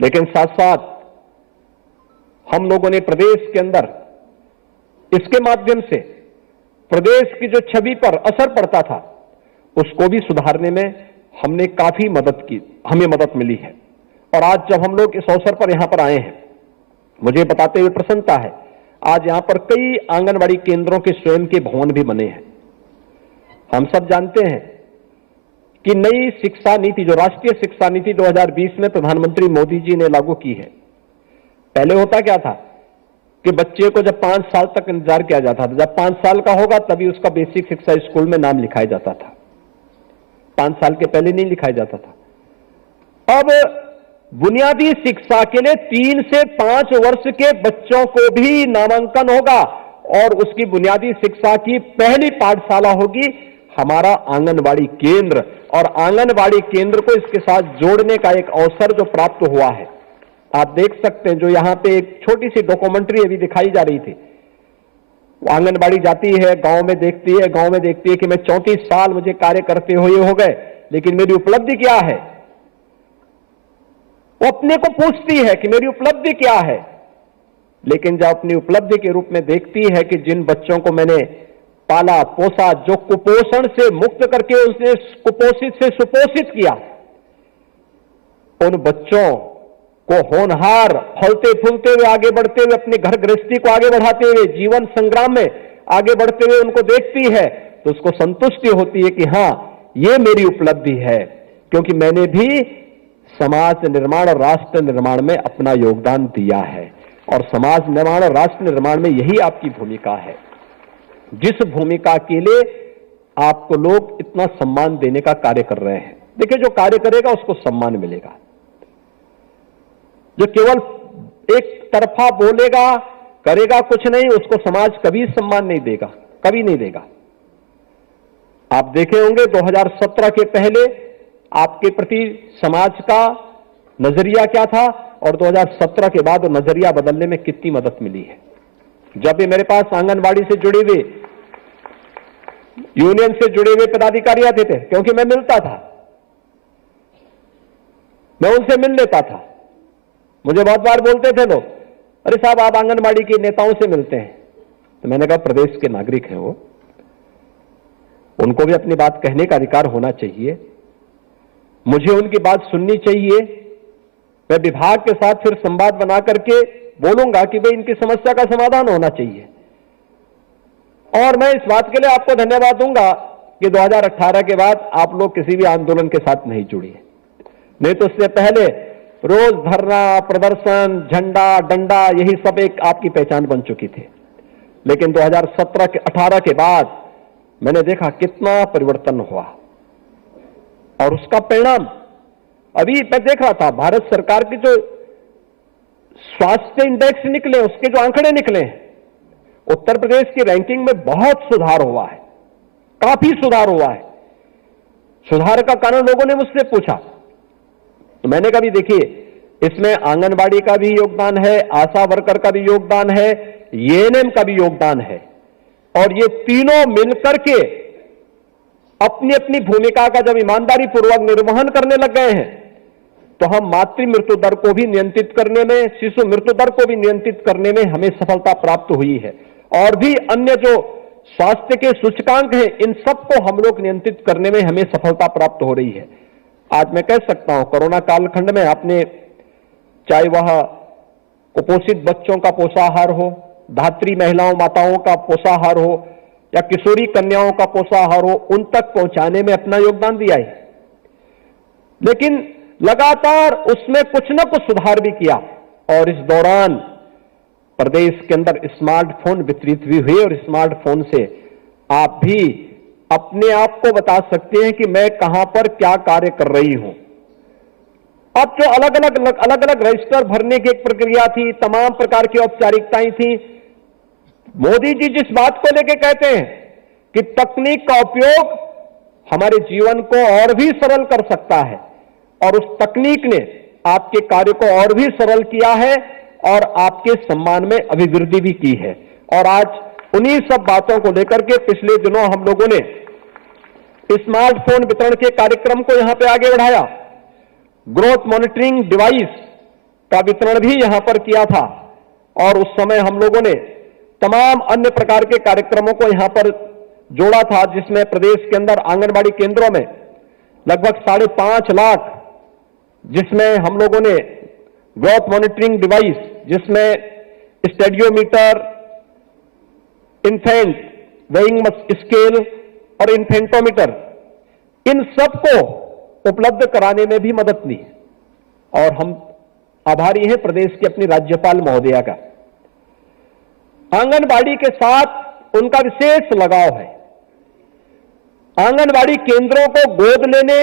लेकिन साथ साथ हम लोगों ने प्रदेश के अंदर इसके माध्यम से प्रदेश की जो छवि पर असर पड़ता था उसको भी सुधारने में हमने काफी मदद की, हमें मदद मिली है। और आज जब हम लोग इस अवसर पर यहां पर आए हैं, मुझे बताते हुए प्रसन्नता है, आज यहां पर कई आंगनबाड़ी केंद्रों के स्वयं के भवन भी बने हैं। हम सब जानते हैं कि नई शिक्षा नीति, जो राष्ट्रीय शिक्षा नीति 2020 में प्रधानमंत्री मोदी जी ने लागू की है, पहले होता क्या था कि बच्चे को जब 5 साल तक इंतजार किया जाता था, जब 5 साल का होगा तभी उसका बेसिक शिक्षा स्कूल में नाम लिखाया जाता था, 5 साल के पहले नहीं लिखाया जाता था। अब बुनियादी शिक्षा के लिए 3 से 5 वर्ष के बच्चों को भी नामांकन होगा और उसकी बुनियादी शिक्षा की पहली पाठशाला होगी हमारा आंगनबाड़ी केंद्र, और आंगनबाड़ी केंद्र को इसके साथ जोड़ने का एक अवसर जो प्राप्त हुआ है, आप देख सकते हैं। जो यहां पे एक छोटी सी डॉक्यूमेंट्री अभी दिखाई जा रही थी, वो आंगनबाड़ी जाती है, गांव में देखती है, गांव में देखती है कि मैं 34 साल मुझे कार्य करते हुए हो गए, लेकिन मेरी उपलब्धि क्या है। वो अपने को पूछती है कि मेरी उपलब्धि क्या है, लेकिन जब अपनी उपलब्धि के रूप में देखती है कि जिन बच्चों को मैंने पाला पोसा, जो कुपोषण से मुक्त करके उसने कुपोषित से सुपोषित किया, उन बच्चों को होनहार, फलते फूलते हुए आगे बढ़ते हुए, अपनी घर गृहस्थी को आगे बढ़ाते हुए, जीवन संग्राम में आगे बढ़ते हुए उनको देखती है तो उसको संतुष्टि होती है कि हां, ये मेरी उपलब्धि है, क्योंकि मैंने भी समाज निर्माण और राष्ट्र निर्माण में अपना योगदान दिया है। और समाज निर्माण और राष्ट्र निर्माण में यही आपकी भूमिका है, जिस भूमिका के लिए आपको लोग इतना सम्मान देने का कार्य कर रहे हैं। देखिए, जो कार्य करेगा उसको सम्मान मिलेगा, जो केवल एक तरफा बोलेगा, करेगा कुछ नहीं, उसको समाज कभी सम्मान नहीं देगा, कभी नहीं देगा। आप देखे होंगे 2017 के पहले आपके प्रति समाज का नजरिया क्या था और 2017 के बाद नजरिया बदलने में कितनी मदद मिली है। जब भी मेरे पास आंगनबाड़ी से जुड़े हुए, यूनियन से जुड़े हुए पदाधिकारी आते थे, क्योंकि मैं मिलता था, मैं उनसे मिल लेता था। मुझे बहुत बार बोलते थे लोग, अरे साहब आप आंगनबाड़ी के नेताओं से मिलते हैं, तो मैंने कहा प्रदेश के नागरिक हैं वो, उनको भी अपनी बात कहने का अधिकार होना चाहिए, मुझे उनकी बात सुननी चाहिए। मैं विभाग के साथ फिर संवाद बना करके बोलूंगा कि भाई इनकी समस्या का समाधान होना चाहिए। और मैं इस बात के लिए आपको धन्यवाद दूंगा कि 2018 के बाद आप लोग किसी भी आंदोलन के साथ नहीं जुड़े, नहीं तो उससे पहले रोज धरना, प्रदर्शन, झंडा, डंडा, यही सब एक आपकी पहचान बन चुकी थी। लेकिन 2017-18 के बाद मैंने देखा कितना परिवर्तन हुआ और उसका परिणाम अभी मैं देख रहा था, भारत सरकार की जो स्वास्थ्य इंडेक्स निकले, उसके जो आंकड़े निकले हैं, उत्तर प्रदेश की रैंकिंग में बहुत सुधार हुआ है, काफी सुधार हुआ है। सुधार का कारण लोगों ने मुझसे पूछा, तो मैंने कहा भी देखिए, इसमें आंगनबाड़ी का भी योगदान है, आशा वर्कर का भी योगदान है, एएनएम का भी योगदान है, और ये तीनों मिलकर के अपनी अपनी भूमिका का जब ईमानदारी पूर्वक निर्वहन करने लग गए हैं, तो हम मातृ मृत्यु दर को भी नियंत्रित करने में, शिशु मृत्यु दर को भी नियंत्रित करने में हमें सफलता प्राप्त हुई है। और भी अन्य जो स्वास्थ्य के सूचकांक हैं, इन सबको हम लोग नियंत्रित करने में हमें सफलता प्राप्त हो रही है। आज मैं कह सकता हूं, कोरोना कालखंड में आपने, चाहे वह कुपोषित बच्चों का पोषाहार हो, धात्री महिलाओं माताओं का पोषाहार हो या किशोरी कन्याओं का पोषाहार हो, उन तक पहुंचाने में अपना योगदान दिया है। लेकिन लगातार उसमें कुछ न कुछ सुधार भी किया और इस दौरान प्रदेश के अंदर स्मार्टफोन वितरित भी हुए और स्मार्टफोन से आप भी अपने आप को बता सकते हैं कि मैं कहां पर क्या कार्य कर रही हूं। अब जो अलग अलग रजिस्टर भरने की एक प्रक्रिया थी, तमाम प्रकार की औपचारिकताएं थी, मोदी जी जिस बात को लेकर कहते हैं कि तकनीक का उपयोग हमारे जीवन को और भी सरल कर सकता है, और उस तकनीक ने आपके कार्य को और भी सरल किया है और आपके सम्मान में अभिवृद्धि भी की है। और आज उन्हीं सब बातों को लेकर के पिछले दिनों हम लोगों ने स्मार्टफोन वितरण के कार्यक्रम को यहां पे आगे बढ़ाया। ग्रोथ मॉनिटरिंग डिवाइस का वितरण भी यहां पर किया था और उस समय हम लोगों ने तमाम अन्य प्रकार के कार्यक्रमों को यहां पर जोड़ा था, जिसमें प्रदेश के अंदर आंगनबाड़ी केंद्रों में लगभग 5.5 लाख, जिसमें हम लोगों ने ग्रोथ मॉनिटरिंग डिवाइस, जिसमें स्टेडियोमीटर, इन्फेंट वेइंग स्केल और इन्फेंटोमीटर, इन सबको उपलब्ध कराने में भी मदद ली। और हम आभारी हैं प्रदेश के अपनी राज्यपाल महोदया का। आंगनबाड़ी के साथ उनका विशेष लगाव है। आंगनबाड़ी केंद्रों को गोद लेने,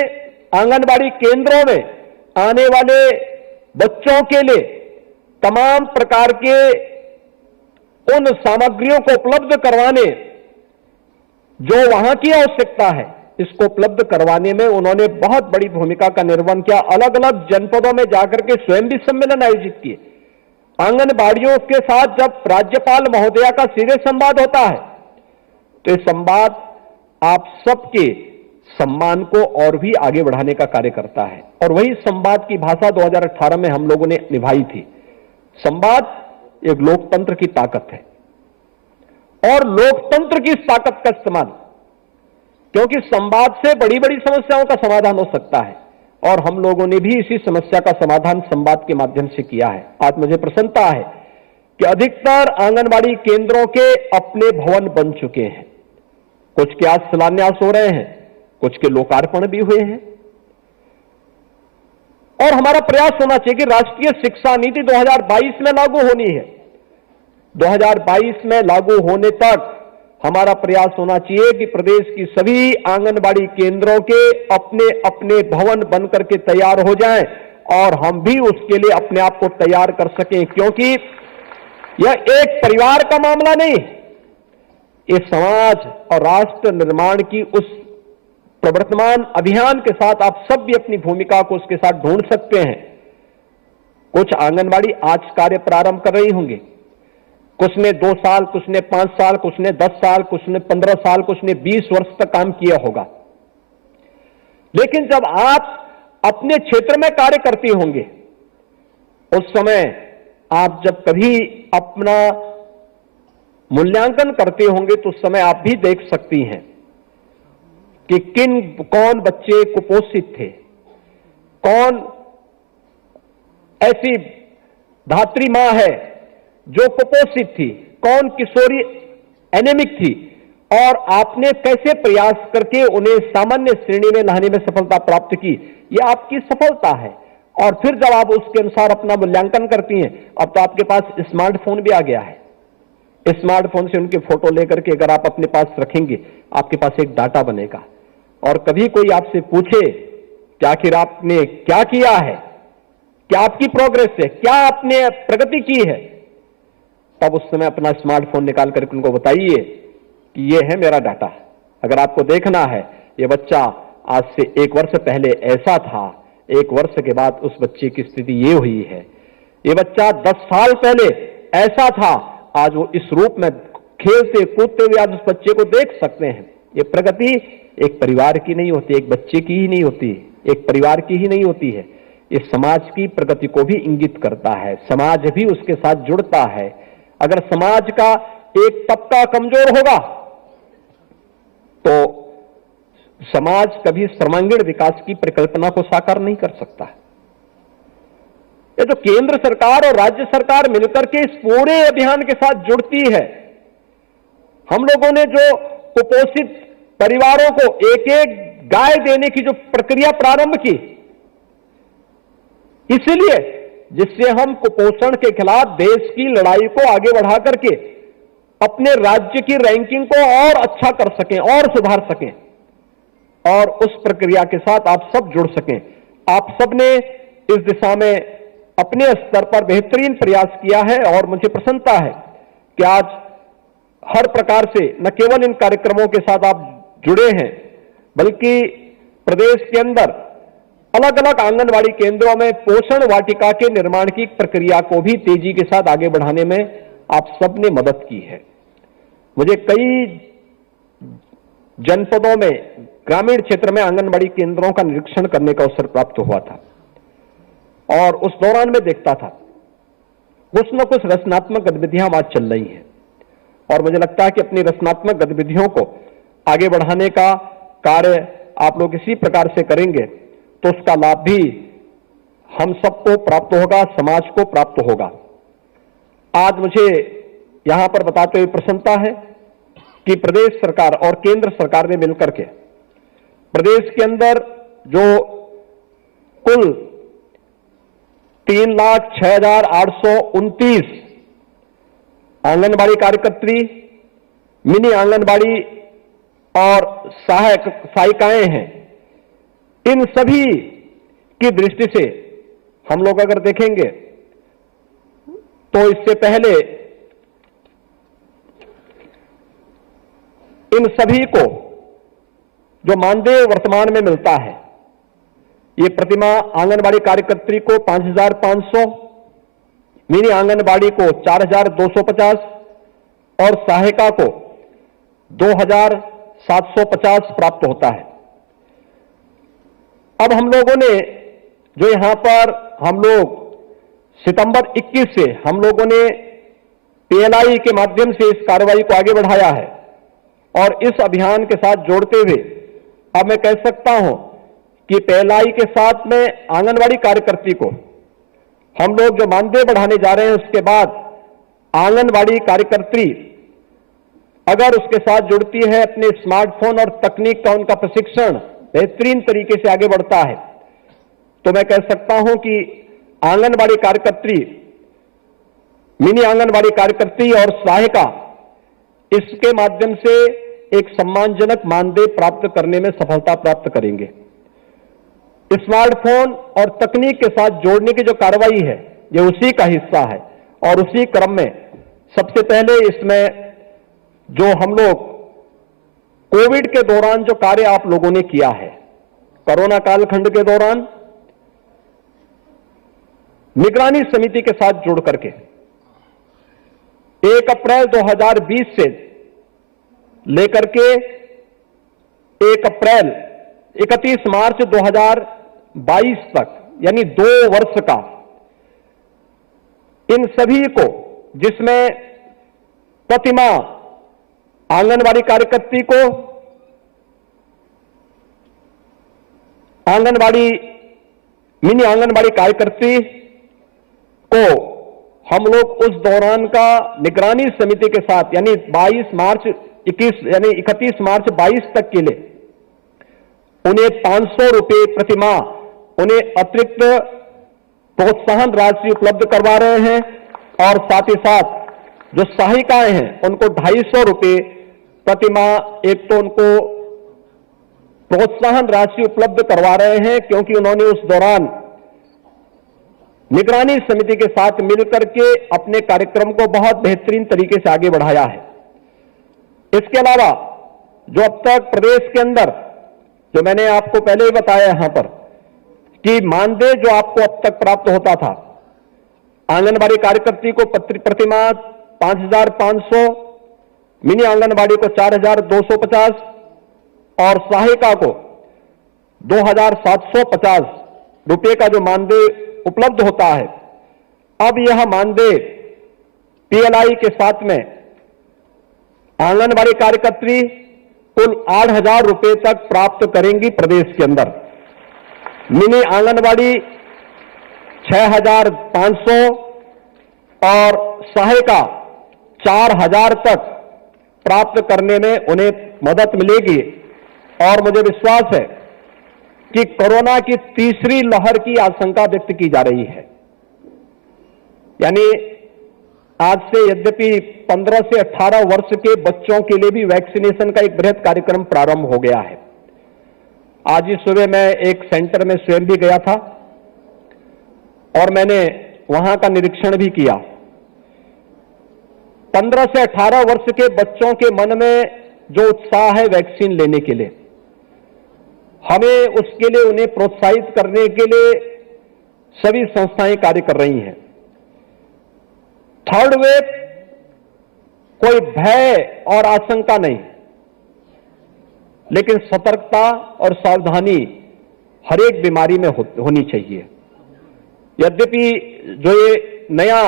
आंगनबाड़ी केंद्रों में आने वाले बच्चों के लिए तमाम प्रकार के उन सामग्रियों को उपलब्ध करवाने, जो वहां की आवश्यकता है, इसको उपलब्ध करवाने में उन्होंने बहुत बड़ी भूमिका का निर्वहन किया। अलग अलग जनपदों में जाकर के स्वयं भी सम्मेलन आयोजित किए। आंगनबाड़ियों के साथ जब राज्यपाल महोदया का सीधे संवाद होता है तो ये संवाद आप सबके सम्मान को और भी आगे बढ़ाने का कार्य करता है, और वही संवाद की भाषा 2018 में हम लोगों ने निभाई थी। संवाद एक लोकतंत्र की ताकत है और लोकतंत्र की इस ताकत का इस्तेमाल, क्योंकि संवाद से बड़ी बड़ी समस्याओं का समाधान हो सकता है, और हम लोगों ने भी इसी समस्या का समाधान संवाद के माध्यम से किया है। आज मुझे प्रसन्नता है कि अधिकतर आंगनबाड़ी केंद्रों के अपने भवन बन चुके हैं। कुछ के आज शिलान्यास हो रहे हैं, कुछ के लोकार्पण भी हुए हैं। और हमारा प्रयास होना चाहिए कि राष्ट्रीय शिक्षा नीति 2022 में लागू होनी है। 2022 में लागू होने तक हमारा प्रयास होना चाहिए कि प्रदेश की सभी आंगनबाड़ी केंद्रों के अपने अपने भवन बनकर के तैयार हो जाएं और हम भी उसके लिए अपने आप को तैयार कर सकें, क्योंकि यह एक परिवार का मामला नहीं, ये समाज और राष्ट्र निर्माण की उस प्रवर्तमान अभियान के साथ आप सब भी अपनी भूमिका को उसके साथ ढूंढ सकते हैं। कुछ आंगनबाड़ी आज कार्य प्रारंभ कर रही होंगी, कुछ ने 2 साल, कुछ ने 5 साल, कुछ ने 10 साल, कुछ ने 15 साल, कुछ ने 20 वर्ष तक काम किया होगा। लेकिन जब आप अपने क्षेत्र में कार्य करती होंगे, उस समय आप जब कभी अपना मूल्यांकन करते होंगे तो उस समय आप भी देख सकती हैं कि कौन बच्चे कुपोषित थे, कौन ऐसी धात्री मां है जो कुपोषित थी, कौन किशोरी एनेमिक थी, और आपने कैसे प्रयास करके उन्हें सामान्य श्रेणी में लाने में सफलता प्राप्त की। यह आपकी सफलता है। और फिर जब आप उसके अनुसार अपना मूल्यांकन करती हैं, अब तो आपके पास स्मार्टफोन भी आ गया है। स्मार्टफोन से उनके फोटो लेकर के अगर आप अपने पास रखेंगे, आपके पास एक डाटा बनेगा, और कभी कोई आपसे पूछे कि आखिर आपने क्या किया है, क्या आपकी प्रोग्रेस है, क्या आपने प्रगति की है, तब उस समय अपना स्मार्टफोन निकाल करके उनको बताइए कि ये है मेरा डाटा। अगर आपको देखना है ये बच्चा आज से 1 वर्ष पहले ऐसा था, 1 वर्ष के बाद उस बच्चे की स्थिति ये हुई है, ये बच्चा 10 साल पहले ऐसा था, आज वो इस रूप में खेलते कूदते हुए आज उस बच्चे को देख सकते हैं। ये प्रगति एक परिवार की नहीं होती, एक बच्चे की ही नहीं होती, एक परिवार की ही नहीं होती है, ये समाज की प्रगति को भी इंगित करता है, समाज भी उसके साथ जुड़ता है। अगर समाज का एक तबका कमजोर होगा तो समाज कभी सर्वांगीण विकास की परिकल्पना को साकार नहीं कर सकता है। ये जो केंद्र सरकार और राज्य सरकार मिलकर के इस पूरे अभियान के साथ जुड़ती है, हम लोगों ने जो कुपोषित परिवारों को एक एक गाय देने की जो प्रक्रिया प्रारंभ की, इसलिए जिससे हम कुपोषण के खिलाफ देश की लड़ाई को आगे बढ़ा करके अपने राज्य की रैंकिंग को और अच्छा कर सकें और सुधार सकें, और उस प्रक्रिया के साथ आप सब जुड़ सकें। आप सब ने इस दिशा में अपने स्तर पर बेहतरीन प्रयास किया है और मुझे प्रसन्नता है कि आज हर प्रकार से न केवल इन कार्यक्रमों के साथ आप जुड़े हैं, बल्कि प्रदेश के अंदर अलग अलग आंगनवाड़ी केंद्रों में पोषण वाटिका के निर्माण की प्रक्रिया को भी तेजी के साथ आगे बढ़ाने में आप सब ने मदद की है। मुझे कई जनपदों में, ग्रामीण क्षेत्र में आंगनवाड़ी केंद्रों का निरीक्षण करने का अवसर प्राप्त हुआ था, और उस दौरान मैं देखता था कुछ न कुछ रचनात्मक गतिविधियां आज चल रही हैं, और मुझे लगता है कि अपनी रचनात्मक गतिविधियों को आगे बढ़ाने का कार्य आप लोग इसी प्रकार से करेंगे तो उसका लाभ भी हम सबको प्राप्त होगा, समाज को प्राप्त होगा। आज मुझे यहां पर बताते हुए प्रसन्नता है कि प्रदेश सरकार और केंद्र सरकार ने मिलकर के प्रदेश के अंदर जो कुल 3,06,829 आंगनबाड़ी कार्यकर्त्री, मिनी आंगनबाड़ी और सहायिकाएं हैं, इन सभी की दृष्टि से हम लोग अगर देखेंगे तो इससे पहले इन सभी को जो मानदेय वर्तमान में मिलता है, ये प्रतिमा आंगनबाड़ी कार्यकर्त्री को 5,500, मिनी आंगनबाड़ी को 4,250 और सहायिका को 2,750 प्राप्त होता है। अब हम लोगों ने जो यहां पर हम लोग सितंबर 21 से हम लोगों ने पीएलआई के माध्यम से इस कार्रवाई को आगे बढ़ाया है, और इस अभियान के साथ जोड़ते हुए अब मैं कह सकता हूं कि पीएलआई के साथ में आंगनवाड़ी कार्यकर्ती को हम लोग जो मानदेय बढ़ाने जा रहे हैं, उसके बाद आंगनवाड़ी कार्यकर्ती अगर उसके साथ जुड़ती है, अपने स्मार्टफोन और तकनीक का उनका प्रशिक्षण बेहतरीन तरीके से आगे बढ़ता है, तो मैं कह सकता हूं कि आंगनवाड़ी कार्यकर्ती, मिनी आंगनवाड़ी कार्यकर्ती और सहायिका इसके माध्यम से एक सम्मानजनक मानदेय प्राप्त करने में सफलता प्राप्त करेंगे। स्मार्टफोन और तकनीक के साथ जोड़ने की जो कार्रवाई है, ये उसी का हिस्सा है, और उसी क्रम में सबसे पहले इसमें जो हम लोग कोविड के दौरान जो कार्य आप लोगों ने किया है, कोरोना कालखंड के दौरान निगरानी समिति के साथ जुड़ करके 1 अप्रैल 2020 से लेकर के 31 मार्च 2022 तक, यानी 2 वर्ष का, इन सभी को, जिसमें प्रतिमा आंगनवाड़ी कार्यकर्ती को, आंगनवाड़ी मिनी आंगनवाड़ी कार्यकर्ती को हम लोग उस दौरान का निगरानी समिति के साथ, यानी 31 मार्च 22 तक के लिए उन्हें 500 रुपए प्रतिमाह उन्हें अतिरिक्त प्रोत्साहन राशि उपलब्ध करवा रहे हैं, और साथ ही साथ जो सहायिकाएं हैं उनको 250 रुपए प्रतिमाह एक तो उनको प्रोत्साहन राशि उपलब्ध करवा रहे हैं, क्योंकि उन्होंने उस दौरान निगरानी समिति के साथ मिलकर के अपने कार्यक्रम को बहुत बेहतरीन तरीके से आगे बढ़ाया है। इसके अलावा जो अब तक प्रदेश के अंदर, जो मैंने आपको पहले ही बताया यहां पर कि मानदेय जो आपको अब तक प्राप्त होता था, आंगनबाड़ी कार्यकर्ती को प्रतिमाह 5,500, मिनी आंगनबाड़ी को 4,250 और सहायिका को 2,750 रुपए का जो मानदेय उपलब्ध होता है, अब यह मानदेय पीएलआई के साथ में आंगनबाड़ी कार्यकर्ती कुल 8,000 रुपए तक प्राप्त करेंगी प्रदेश के अंदर। मिनी आंगनबाड़ी 6,500 और सहायिका 4,000 तक प्राप्त करने में उन्हें मदद मिलेगी। और मुझे विश्वास है कि कोरोना की तीसरी लहर की आशंका व्यक्त की जा रही है, यानी आज से यद्यपि 15 से 18 वर्ष के बच्चों के लिए भी वैक्सीनेशन का एक बृहद कार्यक्रम प्रारंभ हो गया है। आज ही सुबह मैं एक सेंटर में स्वयं भी गया था और मैंने वहां का निरीक्षण भी किया। 15 से 18 वर्ष के बच्चों के मन में जो उत्साह है वैक्सीन लेने के लिए, हमें उसके लिए उन्हें प्रोत्साहित करने के लिए सभी संस्थाएं कार्य कर रही हैं। थर्ड वेव कोई भय और आशंका नहीं, लेकिन सतर्कता और सावधानी हर एक बीमारी में होनी चाहिए। यद्यपि जो ये नया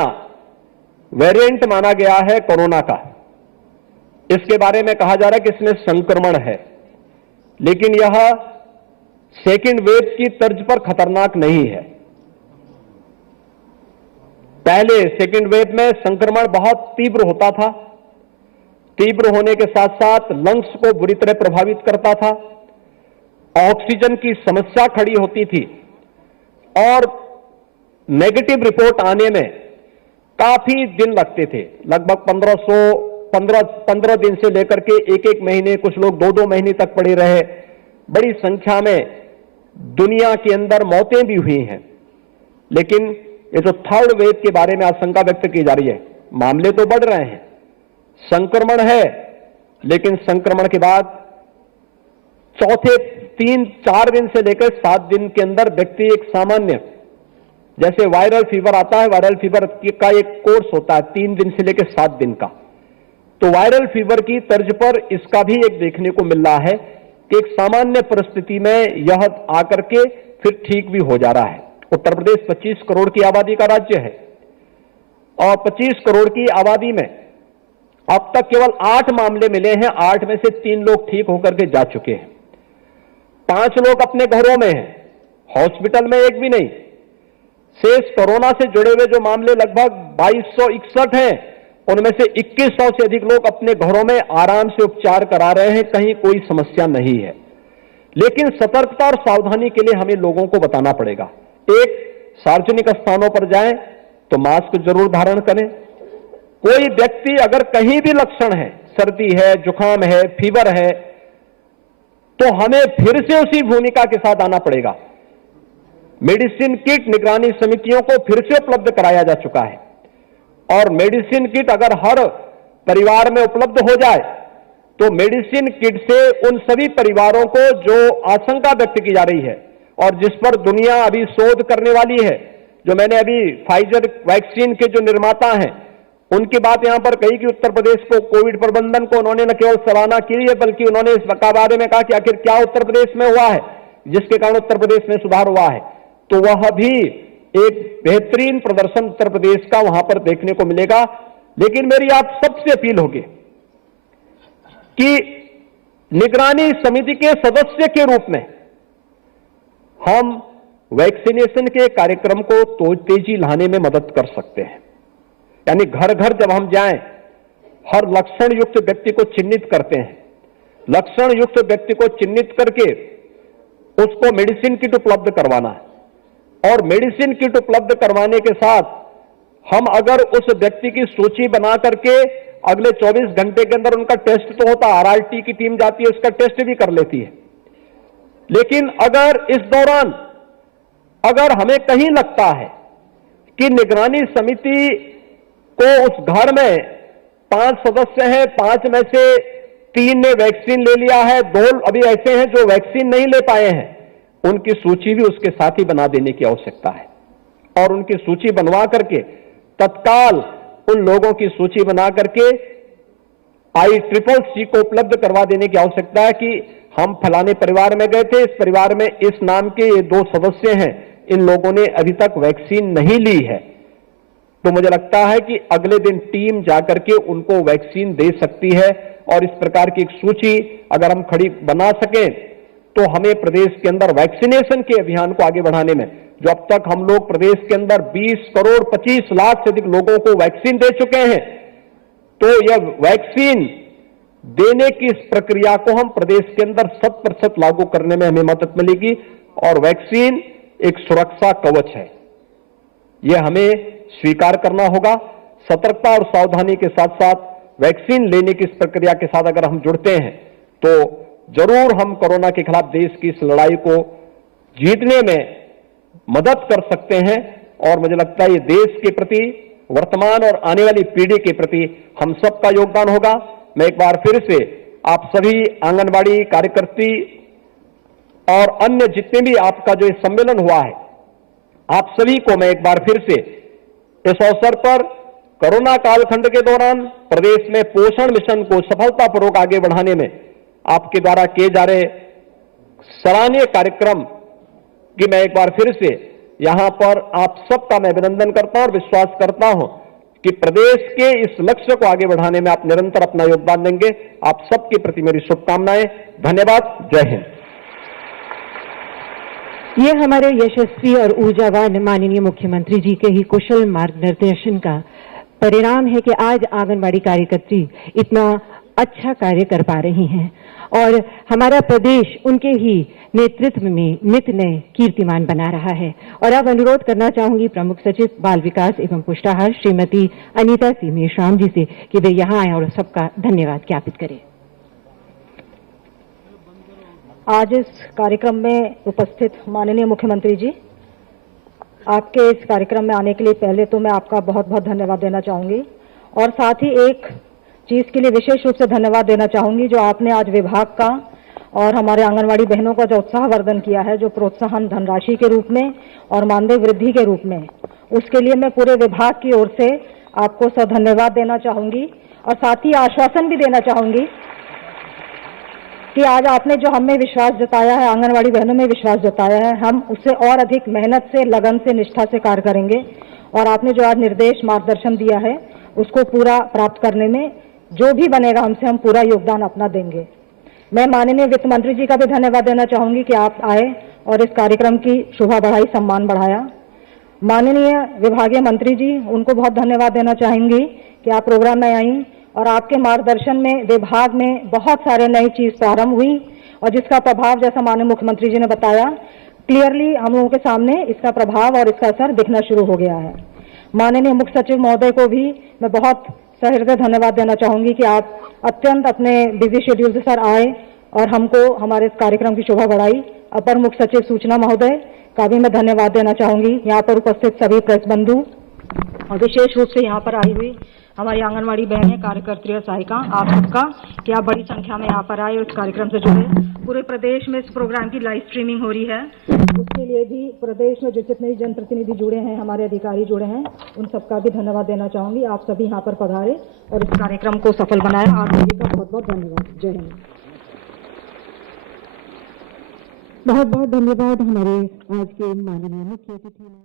वेरिएंट माना गया है कोरोना का, इसके बारे में कहा जा रहा है कि इसमें संक्रमण है, लेकिन यह सेकेंड वेव की तर्ज पर खतरनाक नहीं है। पहले सेकेंड वेव में संक्रमण बहुत तीव्र होता था, तीव्र होने के साथ साथ लंग्स को बुरी तरह प्रभावित करता था, ऑक्सीजन की समस्या खड़ी होती थी और नेगेटिव रिपोर्ट आने में काफी दिन लगते थे। लगभग 15 दिन से लेकर के एक महीने, कुछ लोग 2 महीने तक पड़े रहे। बड़ी संख्या में दुनिया के अंदर मौतें भी हुई हैं। लेकिन ये जो थर्ड वेव के बारे में आशंका व्यक्त की जा रही है, मामले तो बढ़ रहे हैं, संक्रमण है, लेकिन संक्रमण के बाद चौथे 3-4 दिन से लेकर 7 दिन के अंदर व्यक्ति एक सामान्य, जैसे वायरल फीवर आता है, वायरल फीवर का एक कोर्स होता है 3 दिन से लेकर 7 दिन का, तो वायरल फीवर की तर्ज पर इसका भी एक देखने को मिल रहा है कि एक सामान्य परिस्थिति में यह आकर के फिर ठीक भी हो जा रहा है। उत्तर प्रदेश 25 करोड़ की आबादी का राज्य है और 25 करोड़ की आबादी में अब तक केवल 8 मामले मिले हैं। 8 में से 3 लोग ठीक होकर के जा चुके हैं, 5 लोग अपने घरों में हैं, हॉस्पिटल में एक भी नहीं। शेष कोरोना से जुड़े हुए जो मामले लगभग 2261 हैं, उनमें से 2100 से अधिक लोग अपने घरों में आराम से उपचार करा रहे हैं, कहीं कोई समस्या नहीं है। लेकिन सतर्कता और सावधानी के लिए हमें लोगों को बताना पड़ेगा। एक, सार्वजनिक स्थानों पर जाएं तो मास्क जरूर धारण करें। कोई व्यक्ति अगर कहीं भी लक्षण है, सर्दी है, जुकाम है, फीवर है, तो हमें फिर से उसी भूमिका के साथ आना पड़ेगा। मेडिसिन किट निगरानी समितियों को फिर से उपलब्ध कराया जा चुका है और मेडिसिन किट अगर हर परिवार में उपलब्ध हो जाए तो मेडिसिन किट से उन सभी परिवारों को जो आशंका व्यक्त की जा रही है और जिस पर दुनिया अभी शोध करने वाली है, जो मैंने अभी फाइजर वैक्सीन के जो निर्माता हैं उनकी बात यहां पर कही कि उत्तर प्रदेश को कोविड प्रबंधन को उन्होंने न केवल सराहना की है बल्कि उन्होंने इस बारे में कहा कि आखिर क्या उत्तर प्रदेश में हुआ है जिसके कारण उत्तर प्रदेश में सुधार हुआ है। तो वह भी एक बेहतरीन प्रदर्शन उत्तर प्रदेश का वहां पर देखने को मिलेगा। लेकिन मेरी आप सबसे अपील होगी कि निगरानी समिति के सदस्य के रूप में हम वैक्सीनेशन के कार्यक्रम को तो तेजी लाने में मदद कर सकते हैं। यानी घर घर जब हम जाएं, हर लक्षण युक्त व्यक्ति को चिन्हित करते हैं, लक्षण युक्त व्यक्ति को चिन्हित करके उसको मेडिसिन किट उपलब्ध करवाना है और मेडिसिन किट उपलब्ध करवाने के साथ हम अगर उस व्यक्ति की सूची बना करके अगले 24 घंटे के अंदर उनका टेस्ट तो होता, आरआरटी की टीम जाती है, उसका टेस्ट भी कर लेती है। लेकिन अगर इस दौरान अगर हमें कहीं लगता है कि निगरानी समिति को उस घर में 5 सदस्य हैं, 5 में से 3 ने वैक्सीन ले लिया है, 2 अभी ऐसे हैं जो वैक्सीन नहीं ले पाए हैं, उनकी सूची भी उसके साथ ही बना देने की आवश्यकता है और उनकी सूची बनवा करके तत्काल उन लोगों की सूची बना करके ICCC को उपलब्ध करवा देने की आवश्यकता है कि हम फलाने परिवार में गए थे, इस परिवार में इस नाम के ये 2 सदस्य हैं, इन लोगों ने अभी तक वैक्सीन नहीं ली है। तो मुझे लगता है कि अगले दिन टीम जाकर के उनको वैक्सीन दे सकती है। और इस प्रकार की एक सूची अगर हम खड़ी बना सकें तो हमें प्रदेश के अंदर वैक्सीनेशन के अभियान को आगे बढ़ाने में, जो अब तक हम लोग प्रदेश के अंदर 20 करोड़ 25 लाख से अधिक लोगों को वैक्सीन दे चुके हैं, तो यह वैक्सीन देने की इस प्रक्रिया को हम प्रदेश के अंदर 100% लागू करने में हमें मदद मिलेगी। और वैक्सीन एक सुरक्षा कवच है, यह हमें स्वीकार करना होगा। सतर्कता और सावधानी के साथ साथ वैक्सीन लेने की इस प्रक्रिया के साथ अगर हम जुड़ते हैं तो जरूर हम कोरोना के खिलाफ देश की इस लड़ाई को जीतने में मदद कर सकते हैं। और मुझे लगता है ये देश के प्रति, वर्तमान और आने वाली पीढ़ी के प्रति हम सबका योगदान होगा। मैं एक बार फिर से आप सभी आंगनबाड़ी कार्यकर्ती और अन्य जितने भी आपका जो सम्मेलन हुआ है, आप सभी को मैं एक बार फिर से इस अवसर पर कोरोना कालखंड के दौरान प्रदेश में पोषण मिशन को सफलतापूर्वक आगे बढ़ाने में आपके द्वारा किए जा रहे सराहनीय कार्यक्रम की मैं एक बार फिर से यहां पर आप सबका मैं अभिनंदन करता हूं और विश्वास करता हूं कि प्रदेश के इस लक्ष्य को आगे बढ़ाने में आप निरंतर अपना योगदान देंगे। आप सबके प्रति मेरी शुभकामनाएं। धन्यवाद। जय हिंद। ये हमारे यशस्वी और ऊर्जावान माननीय मुख्यमंत्री जी के ही कुशल मार्गदर्शन का परिणाम है कि आज आंगनबाड़ी कार्यकर्ती इतना अच्छा कार्य कर पा रही हैं और हमारा प्रदेश उनके ही नेतृत्व में नित नए कीर्तिमान बना रहा है। और अब अनुरोध करना चाहूंगी प्रमुख सचिव बाल विकास एवं पुष्टाहार श्रीमती अनीता सी मेश्राम जी से कि वे यहाँ आए और सबका धन्यवाद ज्ञापित करें। आज इस कार्यक्रम में उपस्थित माननीय मुख्यमंत्री जी, आपके इस कार्यक्रम में आने के लिए पहले तो मैं आपका बहुत बहुत धन्यवाद देना चाहूंगी और साथ ही एक चीज के लिए विशेष रूप से धन्यवाद देना चाहूंगी जो आपने आज विभाग का और हमारे आंगनवाड़ी बहनों का जो उत्साहवर्धन किया है, जो प्रोत्साहन धनराशि के रूप में और मानदेय वृद्धि के रूप में, उसके लिए मैं पूरे विभाग की ओर से आपको धन्यवाद देना चाहूंगी और साथ ही आश्वासन भी देना चाहूंगी कि आज आपने जो हमें विश्वास जताया है, आंगनवाड़ी बहनों में विश्वास जताया है, हम उससे और अधिक मेहनत से, लगन से, निष्ठा से कार्य करेंगे और आपने जो आज निर्देश मार्गदर्शन दिया है उसको पूरा प्राप्त करने में जो भी बनेगा हमसे हम पूरा योगदान अपना देंगे। मैं माननीय वित्त मंत्री जी का भी धन्यवाद देना चाहूंगी कि आप आए और इस कार्यक्रम की शोभा बढ़ाई, सम्मान बढ़ाया। माननीय विभागीय मंत्री जी, उनको बहुत धन्यवाद देना चाहेंगी कि आप प्रोग्राम में आई और आपके मार्गदर्शन में विभाग में बहुत सारे नई चीज प्रारंभ हुई और जिसका प्रभाव, जैसा माननीय मुख्यमंत्री जी ने बताया, क्लियरली हम लोगों के सामने इसका प्रभाव और इसका असर दिखना शुरू हो गया है। माननीय मुख्य सचिव महोदय को भी मैं बहुत सहृदय धन्यवाद देना चाहूंगी कि आप अत्यंत अपने बिजी शेड्यूल से सर आए और हमको हमारे इस कार्यक्रम की शोभा बढ़ाई। अपर मुख्य सचिव सूचना महोदय का भी मैं धन्यवाद देना चाहूंगी, यहाँ पर उपस्थित सभी प्रेस बंधु और विशेष रूप से यहाँ पर आई हुई हमारी आंगनवाड़ी बहनें, कार्यकर्त्री और सहायिका, आप सबका कि आप बड़ी संख्या में यहाँ पर आए और इस कार्यक्रम से जुड़े। पूरे प्रदेश में इस प्रोग्राम की लाइव स्ट्रीमिंग हो रही है, उसके लिए भी प्रदेश में जो जितने जनप्रतिनिधि जुड़े हैं, हमारे अधिकारी जुड़े हैं, उन सबका भी धन्यवाद देना चाहूंगी। आप सभी यहाँ पर पधारे और इस कार्यक्रम को सफल बनाए। आप सभी का बहुत बहुत धन्यवाद। जय हिंद। बहुत बहुत धन्यवाद हमारे आज के माननीय मुख्य अतिथि।